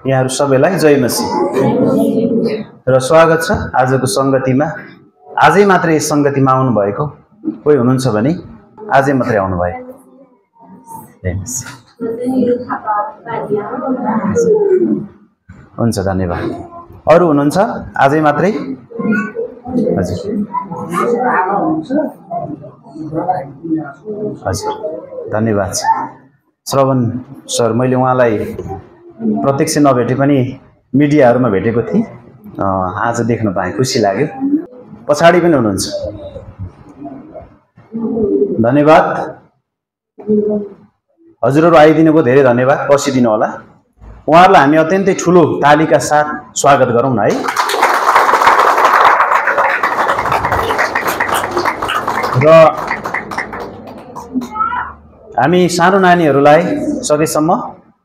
यहाँहरू सबैलाई जय मसीह र स्वागत छ आजको संगतिमा। आजै मात्रै यस संगतिमा आउनु भएको कोही हुनुहुन्छ भने आजै मात्रै आउनु भयो। हुन्छ, धन्यवाद। अरू हुनुहुन्छ आजै मात्रै? हजुर हजुर, धन्यवाद श्रवण सर। मैले उहाँलाई प्रत्यक्ष नभेटे पनि मिडियाहरूमा भेटेको थिएँ, आज देख्न पाएँ, खुसी लाग्यो। पछाडि पनि हुनुहुन्छ, धन्यवाद। हजुरहरू आइदिनुभयो, धेरै धन्यवाद। बसिदिनु होला। उहाँहरूलाई हामी अत्यन्तै ठुलो तालीका साथ स्वागत गरौँ न है। र हामी सानो नानीहरूलाई सकेसम्म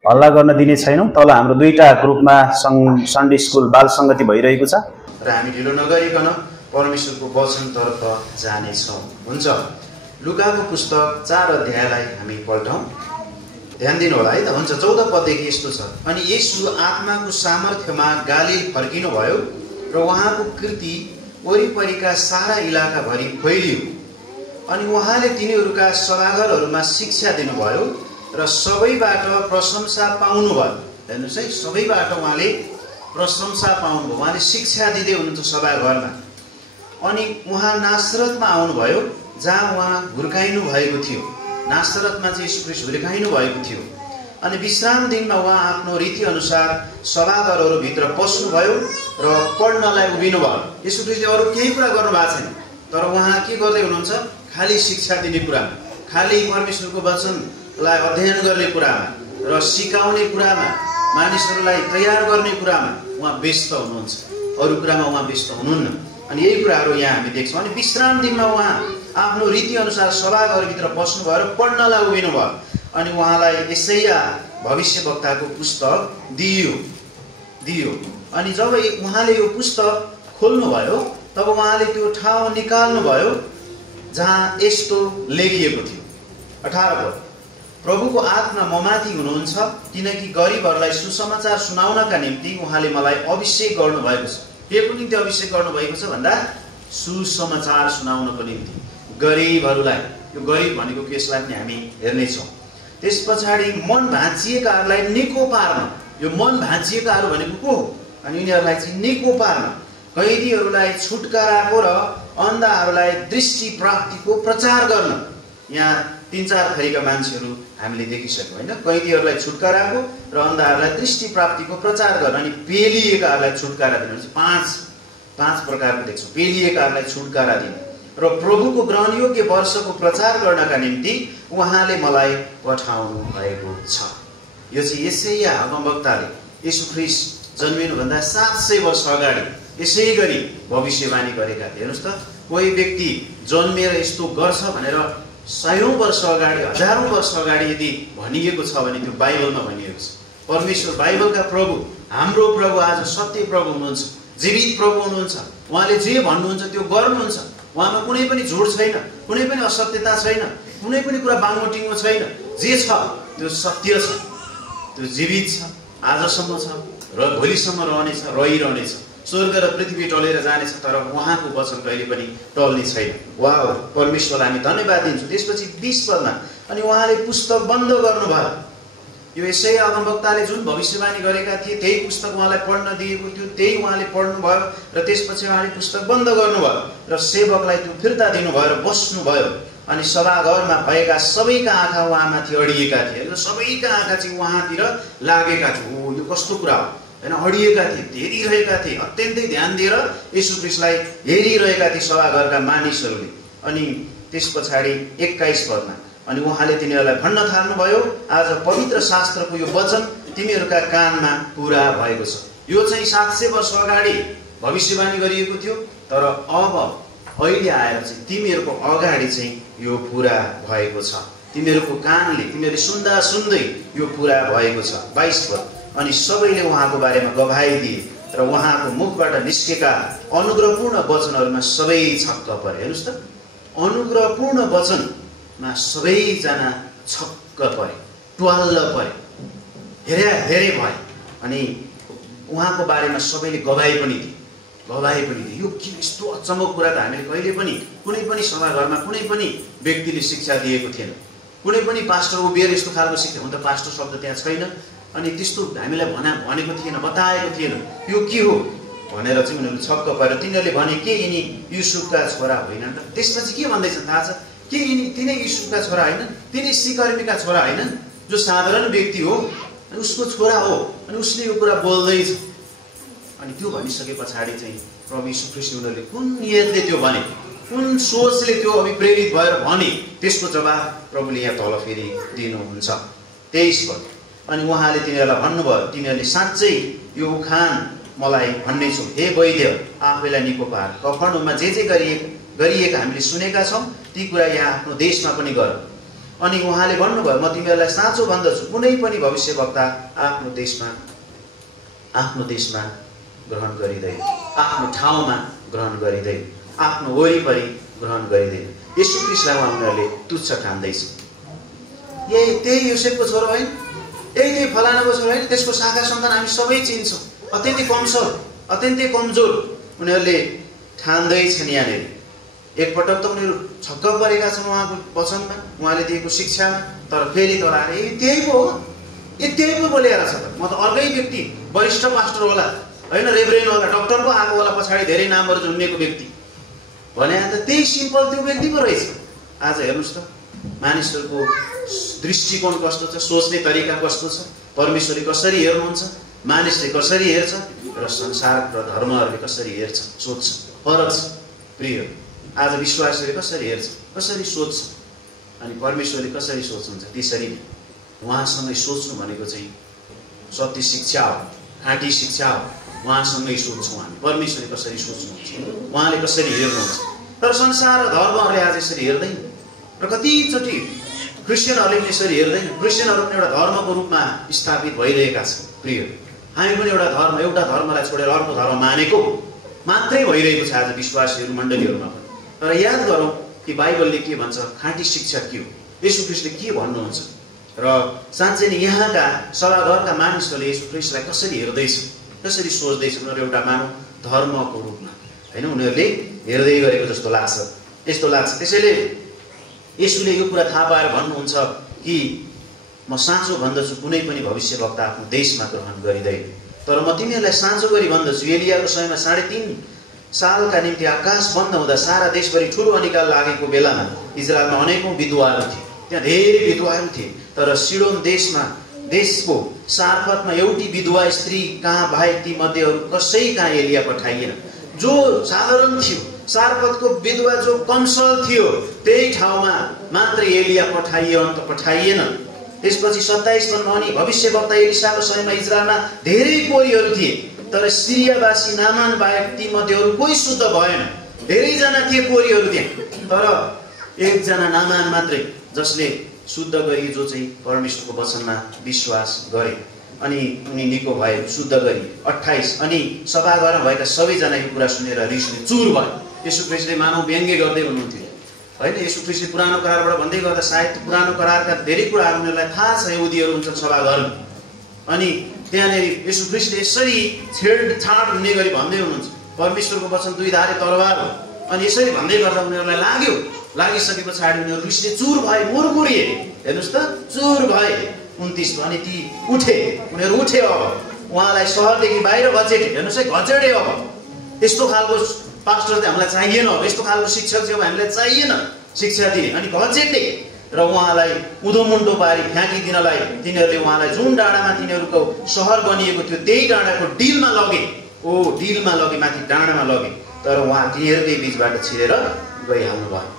हल्ला गर्न दिने छैनौँ। तल हाम्रो दुईटा ग्रुपमा सन्डे स्कुल बाल सङ्गति भइरहेको छ र हामी ढिलो नगरिकन परमेश्वरको वचनतर्फ जानेछौँ। हुन्छ, लुकाको पुस्तक 4 अध्यायलाई हामी पल्टौँ। ध्यान दिनु होला है त। हुन्छ, 14 पददेखि यस्तो छ। अनि येशू आत्माको सामर्थ्यमा गालिल फर्किनुभयो र उहाँको कृति वरिपरिका सारा इलाकाभरि फैलियो। अनि उहाँले तिनीहरूका सभाघरहरूमा शिक्षा दिनुभयो र सबैबाट प्रशंसा पाउनुभयो। हेर्नुहोस् है, सबैबाट उहाँले प्रशंसा पाउनुभयो। उहाँले शिक्षा दिँदै हुनुहुन्छ सभाघरमा। अनि उहाँ नासरतमा आउनुभयो, जहाँ उहाँ हुर्काइनु भएको थियो। नासरतमा चाहिँ यीशु ख्रीष्ट हुर्काइनु भएको थियो। अनि विश्राम दिनमा उहाँ आफ्नो रीतिअनुसार सभाघरहरूभित्र पस्नुभयो र पढ्नलाई उभिनु भयो। यीशु ख्रीष्टले अरू केही कुरा गर्नु भएको छैन, तर उहाँ के गर्दै हुनुहुन्छ? खाली शिक्षा दिने कुरामा, खाली परमेश्वरको वचनलाई अध्ययन गर्ने कुरामा र सिकाउने कुरामा, मानिसहरूलाई तयार गर्ने कुरामा उहाँ व्यस्त हुनुहुन्छ। अरू कुरामा उहाँ व्यस्त हुनुहुन्न। अनि यही कुराहरू यहाँ हामी देख्छौँ। अनि विश्राम दिनमा उहाँ आफ्नो रीतिअनुसार सभाघरभित्र बस्नुभयो र पढ्नलाई उभिनु भयो। अनि उहाँलाई यशाया भविष्यवक्ताको पुस्तक दियो। अनि जब उहाँले यो पुस्तक खोल्नुभयो तब उहाँले त्यो ठाउँ निकाल्नुभयो जहाँ यस्तो लेखिएको थियो। 18 पद, प्रभुको आत्मा ममाथि हुनुहुन्छ, किनकि गरिबहरूलाई सुसमाचार सुनाउनका निम्ति उहाँले मलाई अभिषेक गर्नुभएको छ। के को निम्ति अभिषेक गर्नुभएको छ भन्दा सुसमाचार सुनाउनको निम्ति गरिबहरूलाई। यो गरिब भनेको केसलाई पनि हामी हेर्नेछौँ। त्यस पछाडि मन भाँचिएकाहरूलाई निको पार्न। यो मन भाँचिएकाहरू भनेको को हो? अनि यिनीहरूलाई चाहिँ निको पार्न, कैदीहरूलाई छुटकाराको र अन्धाहरूलाई दृष्टि प्राप्तिको प्रचार गर्न। यहाँ 3-4 थरीका मान्छेहरू हामीले देखिसक्यौँ होइन। कैदीहरूलाई छुटकाराको र अन्धाहरूलाई दृष्टि प्राप्तिको प्रचार गर्न। अनि पेलिएकाहरूलाई छुटकारा दिनु। 5 प्रकारको देख्छौँ। पेलिएकाहरूलाई छुटकारा दिने र प्रभुको ग्रहणयोग्य वर्षको प्रचार गर्नका निम्ति उहाँले मलाई पठाउनु भएको छ। यो चाहिँ यशाया अगमवक्ताले यीशु ख्रीष्ट जन्मिनुभन्दा 700 वर्ष अगाडि यसै गरी भविष्यवाणी गरेका थिए। हेर्नुहोस् त, कोही व्यक्ति जन्मेर यस्तो गर्छ भनेर 100औं वर्ष अगाडि, 1000औं वर्ष अगाडि यदि भनिएको छ भने त्यो बाइबलमा भनिएको छ। परमेश्वर, बाइबलका प्रभु, हाम्रो प्रभु आज सत्य प्रभु हुनुहुन्छ, जीवित प्रभु हुनुहुन्छ। उहाँले जे भन्नुहुन्छ त्यो गर्नुहुन्छ। उहाँमा कुनै पनि झुट छैन, कुनै पनि असत्यता छैन, कुनै पनि कुरा बाङमोटिङो छैन। जे छ त्यो सत्य छ, त्यो जीवित छ, आजसम्म छ र भोलिसम्म रहनेछ, रहिरहनेछ। स्वर्ग र पृथ्वी टलेर जानेछ, तर उहाँको वचन कहिले पनि टल्ने छैन। वाह, परमेश्वरलाई हामी धन्यवाद दिन्छौँ। त्यसपछि 20 पदमा, अनि उहाँले पुस्तक बन्द गर्नुभयो। यो यशाया अगमवक्ताले जुन भविष्यवाणी गरेका थिए त्यही पुस्तक उहाँलाई पढ्न दिएको थियो, त्यही उहाँले पढ्नुभयो र त्यसपछि उहाँले पुस्तक बन्द गर्नुभयो र सेवकलाई त्यो फिर्ता दिनुभयो र बस्नुभयो। अनि सभाघरमा भएका सबैका आँखा उहाँमाथि अडिएका थिए। सबैका आँखा चाहिँ उहाँतिर लागेका थिए। ओ, यो कस्तो कुरा हो होइन। अडिएका थिए, हेरिरहेका थिए, अत्यन्तै ध्यान दिएर यीशु ख्रीष्टलाई हेरिरहेका थिए सभाघरका मानिसहरूले। अनि त्यस पछाडि 21 पदमा, अनि उहाँले तिनीहरूलाई भन्न थाल्नुभयो, आज पवित्र शास्त्रको यो वचन तिमीहरूका कानमा पुरा भएको छ। यो चाहिँ 700 वर्ष अगाडि भविष्यवाणी गरिएको थियो, तर अब अहिले आएर चाहिँ तिमीहरूको अगाडि चाहिँ यो पुरा भएको छ। तिमीहरूको कानले, तिमीहरूले सुन्दा सुन्दै यो पुरा भएको छ। 22 पद, अनि सबैले उहाँको बारेमा गवाही दिए र उहाँको मुखबाट निस्केका अनुग्रहपूर्ण वचनहरूमा सबै छक्क परे। हेर्नुहोस् त, अनुग्रहपूर्ण वचनमा सबैजना छक्क परे, ट्वाल्ल परे, हेरे भए। अनि उहाँको बारेमा सबैले गवाई पनि दिए। यो के यस्तो अचम्मको कुरा त हामीले कहिले पनि कुनै पनि सभाघरमा कुनै पनि व्यक्तिले शिक्षा दिएको थिएन। कुनै पनि पास्टर उभिएर यस्तो खालको शिक्षा, हुन त पास्टर शब्द त्यहाँ छैन, अनि त्यस्तो हामीलाई भनेको थिएन, बताएको थिएन यो के हो भनेर चाहिँ उनीहरूले छक्क पाएर तिनीहरूले भने के यिनी युसुफका छोरा होइनन् त? त्यसपछि के भन्दैछन् थाहा छ? के यिनी तिनै युसुफका छोरा होइनन्? तिनै सिकर्मीका छोरा होइनन् जो साधारण व्यक्ति हो, अनि उसको छोरा हो, अनि उसले यो कुरा बोल्दैछ। अनि त्यो भनिसके पछाडि चाहिँ प्रभु यीशु ख्रीष्ट उनीहरूले कुन नियतले त्यो भने, कुन सोचले त्यो अभिप्रेरित भएर भने, त्यसको जवाब प्रभुले यहाँ तल फेरि दिनुहुन्छ 23 पद। अनि उहाँले तिनीहरूलाई भन्नुभयो, तिनीहरूले साँच्चै यो उखान मलाई भन्नेछु, हे वैद्य आफैलाई निको पार, कफरनहुममा जे गरिएका हामीले सुनेका छौँ ती कुरा यहाँ आफ्नो देशमा पनि गर। अनि उहाँले भन्नुभयो, म तिमीहरूलाई साँचो भन्दछु, कुनै पनि भविष्यवक्ता आफ्नो देशमा ग्रहण गरिँदैन, आफ्नो ठाउँमा ग्रहण गरिँदैन, आफ्नो वरिपरि ग्रहण गरिँदैन। यीशु ख्रीष्टलाई उनीहरूले तुच्छ ठान्दैछ। त्यही योसेफको छोरो होइन, त्यही फलानाको छोरो होइन, त्यसको शाखा सन्तान हामी सबै चिन्छौँ। अत्यन्तै कमजोर उनीहरूले ठान्दैछन्। यहाँनिर एकपटक त उनीहरू छक्क परेका छन् उहाँको वचनमा, उहाँले दिएको शिक्षामा, तर फेरि तर आएर त्यही पो बोलेर छ त, म त अर्कै व्यक्ति वरिष्ठ पास्टर होला होइन, रेभरेन्ड होला, डक्टर पो आएको होला, पछाडि धेरै नामहरू झुन्डिएको व्यक्ति भने त त्यही सिम्पल त्यो व्यक्ति पो रहेछ। आज हेर्नुहोस् त मानिसहरूको दृष्टिकोण कस्तो छ, सोच्ने तरिका कस्तो छ, परमेश्वरले कसरी हेर्नुहुन्छ, मानिसले कसरी हेर्छ र संसार र धर्महरूले कसरी हेर्छ, सोच्छ, फरक छ। प्रिय, आज विश्वासीले कसरी हेर्छ, कसरी सोच्छ, अनि परमेश्वरले कसरी सोच्नुहुन्छ, त्यसरी उहाँसँगै सोच्नु भनेको चाहिँ सत्य शिक्षा हो, खाँटी शिक्षा हो। उहाँसँगै सोच्छौँ हामी, परमेश्वरले कसरी सोच्नुहुन्छ, उहाँले कसरी हेर्नुहुन्छ। तर संसार र धर्महरूले आज यसरी हेर्दैन, र कतिचोटि क्रिस्चियनहरूले पनि यसरी हेर्दैन। क्रिस्चियनहरू पनि एउटा धर्मको रूपमा स्थापित भइरहेका छन्। प्रिय, हामी पनि एउटा धर्मलाई छोडेर अर्को धर्म मानेको मात्रै भइरहेको छ आज विश्वासीहरू मण्डलीहरूमा पनि। तर याद गरौँ कि बाइबलले के भन्छ, खाँटी शिक्षा के हो, यीशु ख्रीष्टले के भन्नुहुन्छ, र साँच्चै नै यहाँका सभाघरका मानिसहरूले यीशु ख्रीष्टलाई कसरी हेर्दैछन्, कसरी सोच्दैछन्, उनीहरू एउटा मानव धर्मको रूपमा होइन उनीहरूले हेर्दै गरेको जस्तो लाग्छ। त्यसैले यसुले यो कुरा थाहा पाएर भन्नुहुन्छ कि म साँचो भन्दछु, कुनै पनि भविष्यवक्ता आफ्नो देशमा ग्रहण गरिँदैन। तर म तिमीहरूलाई साँचो गरी भन्दछु, एलियाको समयमा 3.5 सालका निम्ति आकाश बन्द हुँदा सारा देशभरि ठुलो अनिकाल लागेको बेलामा इजरायलमा अनेकौं विधवाहरू थिए, त्यहाँ धेरै विधवाहरू थिए। तर सिडोन देशको सारपथमा एउटी विधवा स्त्री कहाँ बाहेक ती मध्ये अरू कसै कहाँ एलिया पठाइएन। जो साधारण थियो, सारपथको विधवा जो कमसल थियो, त्यही ठाउँमा मात्र एलिया पठाइएन। त्यसपछि 27 पदमा, अनि भविष्यवक्ता एलिसाको समयमा इजरायलमा धेरै कोरीहरू थिए, तर सिरियावासी नामान बाहेक ती मध्ये अरू कोही शुद्ध भएन। धेरैजना थिए कोरीहरू त्यहाँ, तर एकजना नामान मात्रै जसले शुद्ध गरी, जो चाहिँ परमेश्वरको वचनमा विश्वास गरे, अनि उनी निको भए, शुद्ध गरी। 28, अनि सभाघरमा भएका सबैजना यो कुरा सुनेर रिसले चुर भए। यीशु ख्रीष्टले मानव व्यङ्ग्य गर्दै हुनुहुन्थ्यो होइन। यीशु ख्रीष्टले पुरानो करारबाट भन्दै गर्दा सायद पुरानो करारका धेरै कुराहरू उनीहरूलाई थाहा छ, यहुदीहरू हुन्छन् सभाघरमा, अनि त्यहाँनिर यीशु ख्रीष्टले यसरी छेडछाड हुने गरी भन्दै हुनुहुन्छ, परमेश्वरको वचन 2 धारे तरवार हो। अनि यसरी भन्दै गर्दा उनीहरूलाई लागिसके पछाडि उनीहरू रिसले चुर भए, मुरमुरिए। हेर्नुहोस् त, चुर भए। 29, अनि ती उनीहरू उठे, अब उहाँलाई सहरदेखि बाहिर घचेटे। हेर्नुहोस् है, घचेटे। अब यस्तो खालको पास्टर चाहिँ हामीलाई चाहिएन, अब यस्तो खालको शिक्षक चाहिँ हामीलाई चाहिएन शिक्षा दिने। अनि घचेटे र उहाँलाई उधोमुन्डो पारी फ्याँकिदिनलाई तिनीहरूले उहाँलाई जुन डाँडामा तिनीहरूको सहर बनिएको थियो त्यही डाँडाको डिलमा लगे, माथि डाँडामा लगे। तर उहाँ तिनीहरूकै बिचबाट छिरेर गइहाल्नु भयो।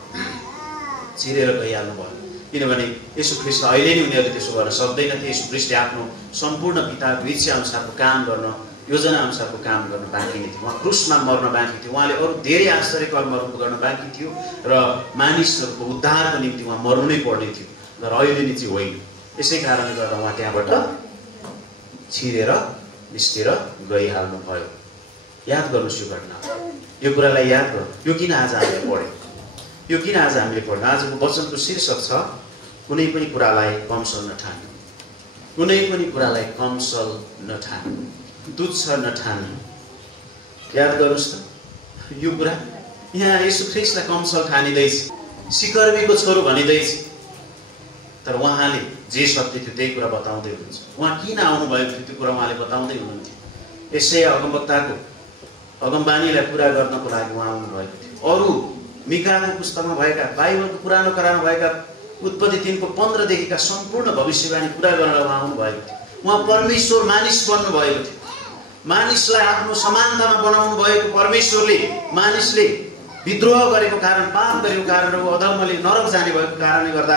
किनभने यीशु ख्रीष्ट अहिले नै उनीहरूले त्यसो गर्न सक्दैनथे। यीशु ख्रीष्टले आफ्नो सम्पूर्ण पिताको इच्छा अनुसारको काम गर्न, योजना अनुसारको काम गर्न बाँकी नै थियो। उहाँ क्रुसमा मर्न बाँकी थियो, उहाँले अरू धेरै आश्चर्य कर्महरू गर्न बाँकी थियो, र मानिसहरूको उद्धारको निम्ति उहाँ मर्नु नै पर्ने थियो। तर अहिले नै चाहिँ होइन। यसै कारणले गर्दा उहाँ त्यहाँबाट छिरेर निस्केर गइहाल्नु भयो। याद गर्नुहोस् यो घटना, यो कुरालाई याद गर्नु। यो किन आज हामीले पढ्यौँ? आजको वचनको शीर्षक छ, कुनै पनि कुरालाई कम सर्न ठान्नु। कुनै पनि कुरालाई कमसल नठान्नु, तुच्छ नठान्नु। याद गर्नुहोस् त यो कुरा, यहाँ येशू ख्रीष्टलाई कमसल ठानिँदैछ, सिकर्मीको छोरो भनिँदैछ, तर उहाँले जे सत्य थियो त्यही कुरा बताउँदै हुनुहुन्छ। उहाँ किन आउनुभएको थियो त्यो कुरा उहाँले बताउँदै हुनुहुन्थ्यो। यशाया अगमवक्ताको अगमबानीलाई पुरा गर्नको लागि उहाँ आउनुभएको थियो। अरू मिकाको पुस्तकमा भएका, बाइबलको पुरानो करारमा भएका उत्पत्ति 3:15 देखिका सम्पूर्ण भविष्यवाणी पुरा गर्न उहाँ आउनुभएको थियो। उहाँ परमेश्वर मानिस बन्नुभएको थियो। मानिसलाई आफ्नो समानतामा बनाउनु भएको परमेश्वरले मानिसले विद्रोह गरेको कारण, पाप गरेको कारण र अधर्मले नरक जाने भएको कारणले गर्दा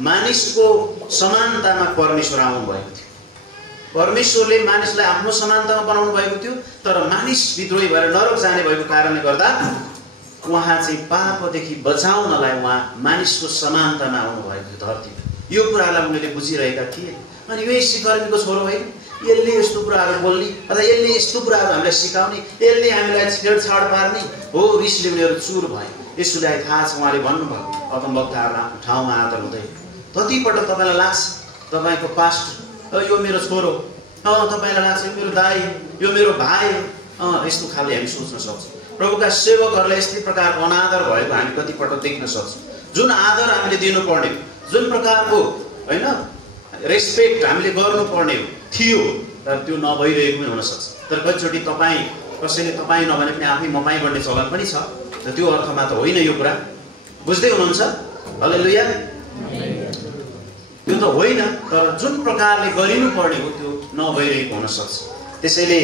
मानिसको समानतामा परमेश्वर आउनुभएको थियो। परमेश्वरले मानिसलाई आफ्नो समानतामा बनाउनु भएको थियो, तर मानिस विद्रोही भएर नरक जाने भएको कारणले गर्दा उहाँ चाहिँ पापदेखि बचाउनलाई उहाँ मानिसको समानतामा आउनुभएको थियो धरतीमा। यो कुरालाई उनीहरूले बुझिरहेका थिए। अनि यो सिकर्मीको छोरो होइन, यसले यस्तो कुराहरू बोल्ने अथवा यसले यस्तो कुराहरू हामीलाई सिकाउने, यसले हामीलाई छेडछाड पार्ने हो, रिसले उनीहरू चुर भए। यसुलाई थाहा छ, उहाँले भन्नुभयो अगमवक्ताहरूको ठाउँमा आदर हुँदैन। कतिपटक तपाईँलाई लाग्छ तपाईँको पास्टर यो मेरो छोरो, तपाईँलाई लाग्छ यो मेरो दाइ, यो मेरो भाइ, यस्तो खाले हामी सोच्न सक्छौँ। प्रभुका सेवकहरूलाई यस्तै प्रकारको अनादर भएको हामी कतिपटक देख्न सक्छौँ। जुन आदर हामीले दिनुपर्ने, जुन प्रकारको होइन रेस्पेक्ट हामीले गर्नुपर्ने थियो, तर त्यो नभइरहेको पनि हुनसक्छ। तर कतिचोटि तपाईँ कसैले तपाईँ नभने पनि आफै मपाई गर्ने चलन पनि छ, र त्यो अर्थमा त होइन यो कुरा। बुझ्दै हुनुहुन्छ? हालेलुया। त्यो त होइन, तर जुन प्रकारले गरिनुपर्ने हो त्यो नभइरहेको हुनसक्छ। त्यसैले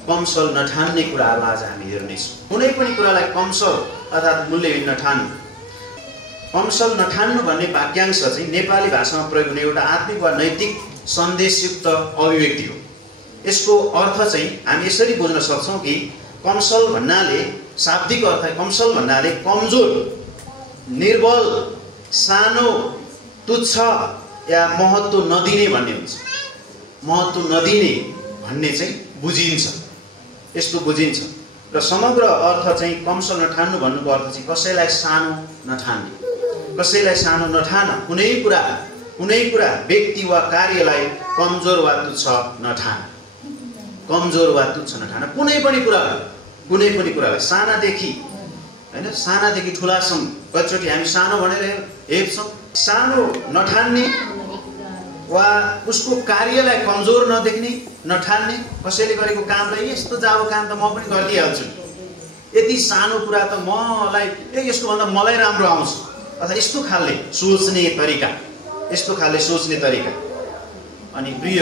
कमसल नठान्ने कुराहरू आज हामी हेर्नेछौँ। कुनै पनि कुरालाई कमसल अर्थात् मूल्यहीन नठान्नु। कमसल नठान्नु भन्ने वाक्यांश चाहिँ नेपाली भाषामा प्रयोग हुने एउटा आत्मिक वा नैतिक सन्देशयुक्त अभिव्यक्ति हो। यसको अर्थ चाहिँ हामी यसरी बुझ्न सक्छौँ कि कमसल भन्नाले, शाब्दिक अर्थ कमसल भन्नाले कमजोर, निर्बल, सानो, तुच्छ या महत्त्व नदिने भन्ने हुन्छ। महत्त्व नदिने भन्ने चाहिँ बुझिन्छ, यस्तो बुझिन्छ। र समग्र अर्थ चाहिँ कमसल नठान्नु भन्नुको अर्थ चाहिँ कसैलाई सानो नठान्ने, कसैलाई सानो नठान। कुनै कुरा व्यक्ति वा कार्यलाई कमजोर वा तुच्छ नठान, कमजोर वा तुच्छ नठान। कुनै पनि कुरालाई सानादेखि होइन, सानादेखि ठुलासम्म। कतिचोटि हामी सानो भनेर हेर्छौँ। सानो नठान्ने वा उसको कार्यलाई कमजोर नदेख्ने, नठान्ने। कसैले गरेको कामलाई यस्तो जाबो काम त म पनि गरिदिइहाल्छु, यति सानो कुरा त मलाई यसको भन्दा मलाई राम्रो आउँछ, अथवा यस्तो खालले सोच्ने तरिका। अनि प्रिय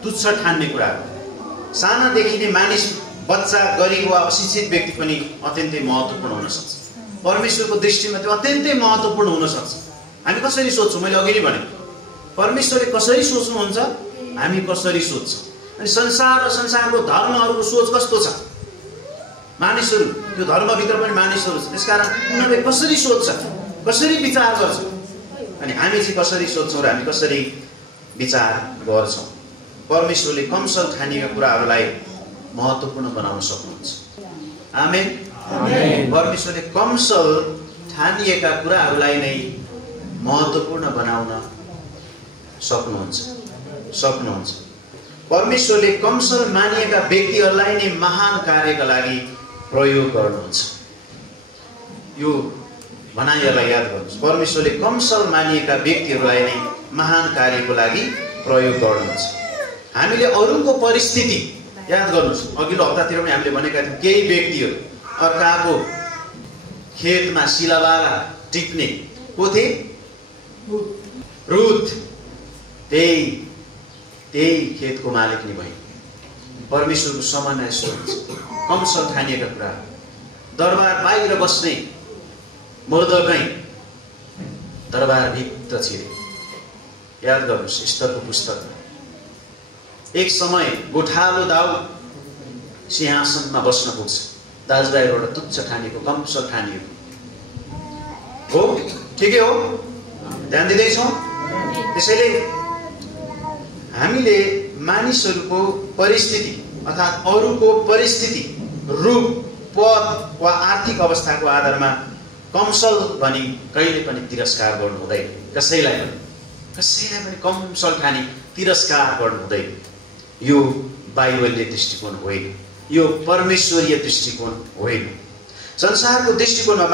तुच्छ ठान्ने कुराहरू, सानादेखि नै मानिस, बच्चा, गरिब वा अशिक्षित व्यक्ति पनि अत्यन्तै महत्त्वपूर्ण हुन सक्छ। परमेश्वरको दृष्टिमा त्यो अत्यन्तै महत्त्वपूर्ण हुन सक्छ। हामी कसरी सोच्छौँ, मैले अघि नै भने परमेश्वरले कसरी सोच्नुहुन्छ, हामी कसरी सोच्छौँ। अनि संसार र संसारको धर्महरूको सोच कस्तो छ, मानिसहरू त्यो धर्मभित्र पनि मानिसहरू छ, त्यसकारण उनीहरूले कसरी सोच्छ, कसरी विचार गर्छ, अनि हामी चाहिँ कसरी सोच्छौँ र हामी कसरी विचार गर्छौँ। परमेश्वरले कमसल ठानिएका कुराहरूलाई महत्त्वपूर्ण बनाउन सक्नुहुन्छ। आमेन। परमेश्वरले कमसल ठानिएका कुराहरूलाई नै महत्त्वपूर्ण बनाउन सक्नुहुन्छ। परमेश्वरले कमसल मानिएका व्यक्तिहरूलाई नै महान कार्यका लागि प्रयोग गर्नुहुन्छ। यो भनाइहरूलाई याद गर्नुहोस्। परमेश्वरले कमसल मानिएका व्यक्तिहरूलाई नै महान कार्यको लागि प्रयोग गर्नुहुन्छ। हामीले अरूको परिस्थिति याद गर्नुहोस्। अघिल्लो हप्तातिर पनि हामीले भनेका थियौँ, केही व्यक्तिहरू अर्काको खेतमा सिलाबाला टिप्ने को थिए? रुथ। त्यही खेतको मालिक नै भए। परमेश्वरको सामान्य यस्तो हुन्छ, कमसल ठानिएका कुरा। दरबार बाहिर बस्ने मोर्देकै दरबारभित्र छिरे। याद गर्नुहोस् एस्तरको पुस्तकमा एक समय गोठालो दाउद सिंहासनमा बस्न पुग्छ। दाजुभाइबाट तुच्छ ठानिएको, कमसल ठानिएको हो। ठिकै हो, ध्यान दिँदैछौँ। त्यसैले हामीले मानिसहरूको परिस्थिति अर्थात् अरूको परिस्थिति, रूप, पद वा आर्थिक अवस्थाको आधारमा कमसल भनी कहिले पनि तिरस्कार गर्नु हुँदैन। कसैलाई पनि कमसल ठानी तिरस्कार गर्नु हुँदैन। यो बाइबलीय दृष्टिकोण होइन, यो परमेश्वरीय दृष्टिकोण होइन। संसारको दृष्टिकोणमा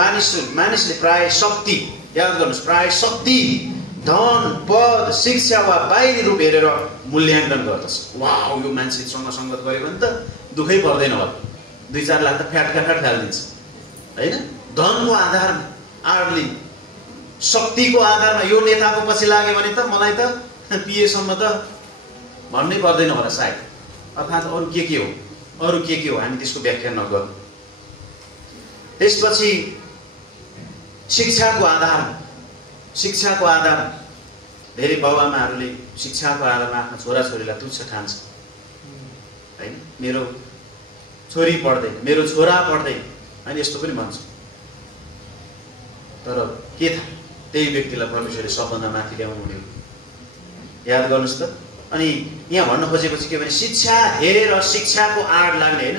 मानिसले प्राय शक्ति, याद गर्नुहोस्, प्राय शक्ति, धन, पद, शिक्षा वा बाहिरी रूप हेरेर मूल्याङ्कन गर्दछ। वाउ, यो मान्छेसँग सङ्गत गऱ्यो भने त दुःखै पर्दैन होला, 2-4 लाख त फ्याट फालिदिन्छ होइन। धनको आधारमा आड लिने, शक्तिको आधारमा यो नेताको पछि लाग्यो भने त मलाई त पिएसम्म त भन्नै पर्दैन होला सायद, अर्थात् अरू के हो हामी त्यसको व्याख्या नगर्नु। त्यसपछि शिक्षाको आधार, धेरै बाबुआमाहरूले शिक्षाको आधारमा आफ्नो छोराछोरीलाई तुच्छ ठान्छ होइन। मेरो छोरी पढ्दैन, मेरो छोरा पढ्दैन, अनि यस्तो पनि भन्छ। तर के थाहा, त्यही व्यक्तिलाई परमेश्वरले सबभन्दा माथि ल्याउनु हुने। याद गर्नुहोस् त। अनि यहाँ भन्न खोजेको चाहिँ के भने शिक्षा हेरेर शिक्षाको आड लाग्ने होइन,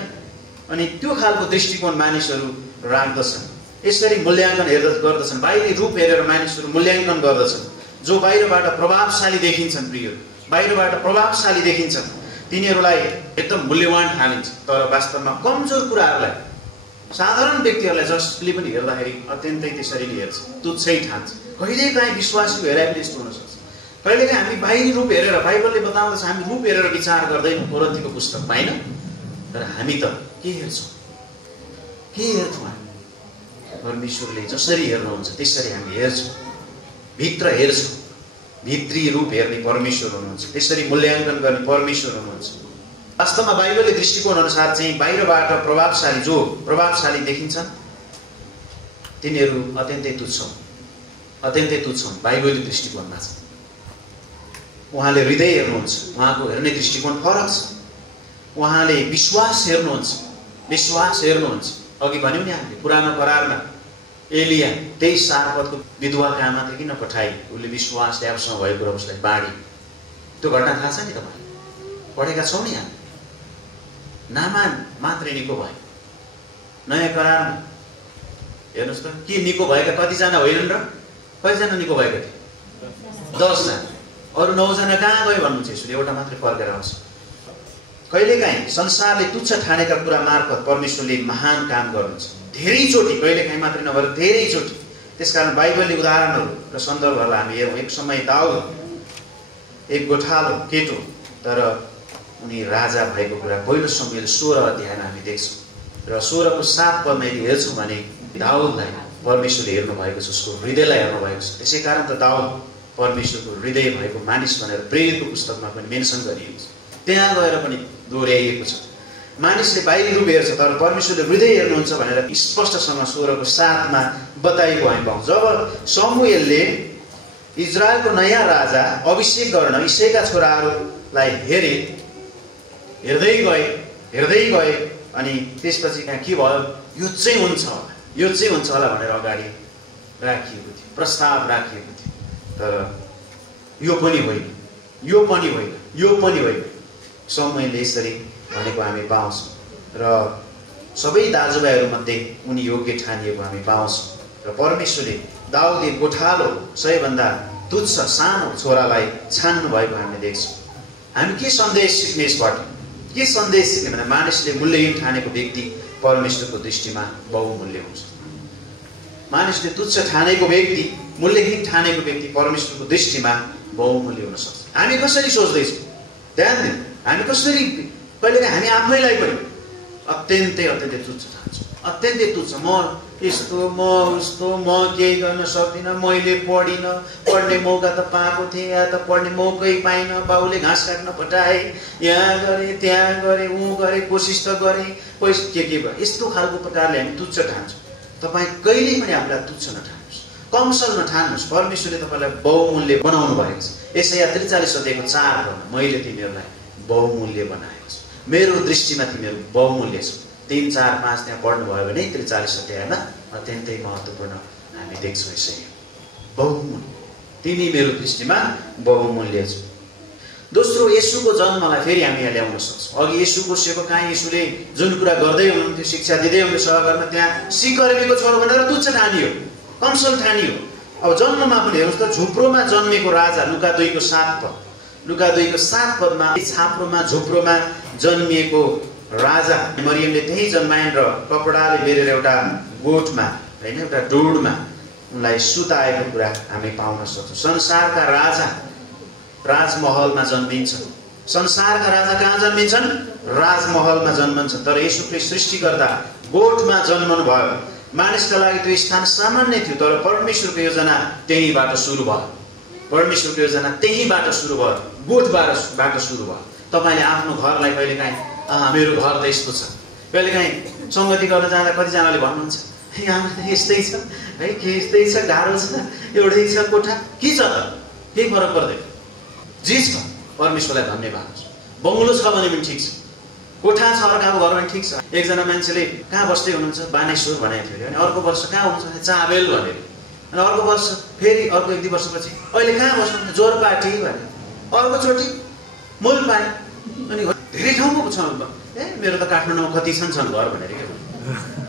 अनि त्यो खालको दृष्टिकोण मानिसहरू राख्दछन्। यसरी मूल्याङ्कन गर्दछन्, बाहिरी रूप हेरेर मानिसहरू मूल्याङ्कन गर्दछन्। जो बाहिरबाट प्रभावशाली देखिन्छन्, बाहिरबाट प्रभावशाली देखिन्छन्, तिनीहरूलाई एकदम मूल्यवान ठानिन्छ। तर वास्तवमा कमजोर कुराहरूलाई, साधारण व्यक्तिहरूलाई जसले पनि हेर्दाखेरि अत्यन्तै त्यसरी नै हेर्छ, तुच्छै ठान्छ। कहिलेकाहीँ विश्वासीको हेराइ पनि यस्तो हुनसक्छ। कहिलेकाहीँ हामी बाहिरी रूप हेरेर, बाइबलले बताउँदछ हामी रूप हेरेर विचार गर्दैनौँ कोरिन्थीको पुस्तकमा होइन। तर हामी त के हेर्छौँ हामी? परमेश्वरले जसरी हेर्नुहुन्छ त्यसरी हामी हेर्छौँ, भित्र हेर्छौँ। भित्री रूप हेर्ने परमेश्वर हुनुहुन्छ, त्यसरी मूल्याङ्कन गर्ने परमेश्वर हुनुहुन्छ। वास्तवमा बाइबलले दृष्टिकोण अनुसार चाहिँ बाहिरबाट प्रभावशाली देखिन्छन्, तिनीहरू अत्यन्तै तुच्छ हुन् बाइबलले दृष्टिकोणमा छ। उहाँले हृदय हेर्नुहुन्छ, उहाँको हेर्ने दृष्टिकोण फरक छ। उहाँले विश्वास हेर्नुहुन्छ। अघि भन्यौँ नि हामीले पुरानो करारमा एलिया त्यही सारपतको विधवा कहाँ मात्र किन पठाइ, उसले विश्वास ल्यापसँग भएको र उसलाई बाँडी। त्यो घटना थाहा छ नि तपाईँले, पढेका छौँ नि हामी। नामान मात्रै निको भयो। नयाँ करारमा हेर्नुहोस् त, के निको भएका कतिजना होइनन् र? कतिजना निको भएका थिए? 10 जना। अरू 9 जना कहाँ गयो भन्नुहुन्छ यसले? एउटा मात्रै फर्केर आउँछ। कहिलेकाहीँ संसारले तुच्छ ठानेका कुरा मार्फत परमेश्वरले महान काम गर्नुहुन्छ, धेरैचोटि, कहिलेकाहीँ मात्रै नभएर धेरैचोटि। त्यसकारण बाइबलले उदाहरणहरू र सन्दर्भहरूलाई हामी हेरौँ। एक समय दाउद एक गोठालो केटो, तर उनी राजा भएको कुरा पहिलो शमूएल 16 अध्यायमा हामी देख्छौँ। र 16 को 7 पदमा यदि हेर्छौँ भने दाउदलाई परमेश्वरले हेर्नु भएको छ, उसको हृदयलाई हेर्नु भएको छ। त्यसै कारण त दाउद परमेश्वरको हृदय भएको मानिस भनेर प्रेरितको पुस्तकमा पनि मेन्सन गरिएको छ, त्यहाँ गएर पनि दोहोऱ्याइएको छ। मानिसले बाहिरी रूप हेर्छ, तर परमेश्वरले हृदय हेर्नुहुन्छ भनेर स्पष्टसँग 16 को 7 मा बताइएको हामी पाउँछौँ। जब शमूएलले इजरायलको नयाँ राजा अभिषेक गर्न इसेका छोराहरूलाई हेर्दै गए, अनि त्यसपछि त्यहाँ के भयो, यो चाहिँ हुन्छ होला भनेर अगाडि राखिएको थियो, प्रस्ताव राखिएको थियो। तर यो पनि होइन। शमूएलले यसरी भनेको हामी पाउँछौँ र सबै दाजुभाइहरूमध्ये उनी योग्य ठानिएको हामी पाउँछौँ। र परमेश्वरले दाउद एक गोठालो 100 भन्दा तुच्छ सानो छोरालाई छान्नु भएको हामीले देख्छौँ। हामी के सन्देश सिक्ने यसबाट? के सन्देश सिक्ने भने मानिसले मूल्यहीन ठानेको व्यक्ति परमेश्वरको दृष्टिमा बहुमूल्य हुन्छ। मानिसले तुच्छ ठानेको व्यक्ति, मूल्यहीन ठानेको व्यक्ति परमेश्वरको दृष्टिमा बहुमूल्य हुन सक्छ। हामी कसरी सोच्दैछौँ? ध्यान दिनु। हामी कसरी कहिलेकाहीँ हामी आफैलाई पनि अत्यन्तै तुच्छ ठान्छौँ, अत्यन्तै तुच्छ। म यस्तो, म उस्तो, म केही गर्न सक्दिनँ, मैले पढ्ने मौका त पाएको थिएँ, या त पढ्ने मौकै पाइनँ, बाउले घाँस काट्न पठाए, यहाँ गरेँ त्यहाँ गरेँ, गरेँ, कोसिस त गरेँ, पैसा के भयो, यस्तो खालको प्रकारले हामी तुच्छ ठान्छौँ। तपाईँ कहिल्यै पनि आफूलाई तुच्छ नठान्नुहोस्, कमसल नठान्नुहोस्। परमेश्वरले तपाईँलाई बहुमूल्य बनाउनु भएको छ। यसाया 43 अध्यायको 4 मैले तिमीहरूलाई बहुमूल्य बनाएको छु, मेरो दृष्टिमा तिमीहरू बहुमूल्य छौ। 3, 4, 5 त्यहाँ पढ्नुभयो भने 43 अध्यायमा अत्यन्तै महत्त्वपूर्ण हामी देख्छौँ। यसै बहुमूल्य, तिमी मेरो दृष्टिमा बहुमूल्य छौ। दोस्रो, येशूको जन्मलाई फेरि हामी यहाँ ल्याउन सक्छौँ। अघि येशूको सेवकाई, येशूले जुन कुरा गर्दै हुनुहुन्थ्यो, शिक्षा दिँदै हुनुहुन्थ्यो सहरमा, त्यहाँ सिकर्मीको छोरो भनेर तुच्छ ठानियो, कमसल ठानियो। अब जन्ममा पनि हेर्नुहोस् त, झुप्रोमा जन्मेको राजा, लुका 2 को 7 पद, लुका 2 को 7 पदमा छाप्रोमा झुप्रोमा जन्मिएको राजा मरियमले त्यही जन्माइन् र कपडाले बेरेर एउटा गोठमा हैन एउटा डोडमा उनलाई सुताएको कुरा हामी पाउन सक्छौं। संसारका राजा राजमहलमा जन्मिन्छ। संसारका राजा कहाँ जन्मिन्छन्? राजमहलमा जन्मन्छन्। तर येशू ख्रीष्ट सृष्टिकर्ता गोठमा जन्मनु भयो। मानिसका लागि त्यो स्थान सामान्य थियो, तर परमेश्वरको योजना त्यहीबाट सुरु भयो। परमेश्वरको योजना त्यहीबाट सुरु भयो, गोठबाट सुरु भयो। तपाईले आफ्नो घरलाई कहिलेकाहीँ मेरो घर त यस्तो छ, कहिलेकाहीँ संगति गर्न जाँदा कतिजनाले भन्नुहुन्छ यहाँ त यस्तै छ है, के यस्तै छ, गाह्रो छ, एउटै छ कोठा, के छ त, केही फरक पर्दैन। जे छ परमेश्वरलाई धन्यवाद छ। बङ्गलो छ भने पनि ठिक छ, कोठा छ अर्काको घर भने ठिक छ। एकजना मान्छेले कहाँ बस्दै हुनुहुन्छ? बानेश्वर भनेको थियो अनि अर्को वर्ष कहाँ हुनुहुन्छ? चाबेल भनेर। अनि अर्को वर्ष फेरि अर्को 1-2 वर्षपछि अहिले कहाँ बस्नुहुन्छ? जोरपाटी भने। अर्कोचोटि मूलपानी। अनि धेरै ठाउँमा छ। मेरो त काठमाडौँमा कति छन् घर भनेर के भन्नु।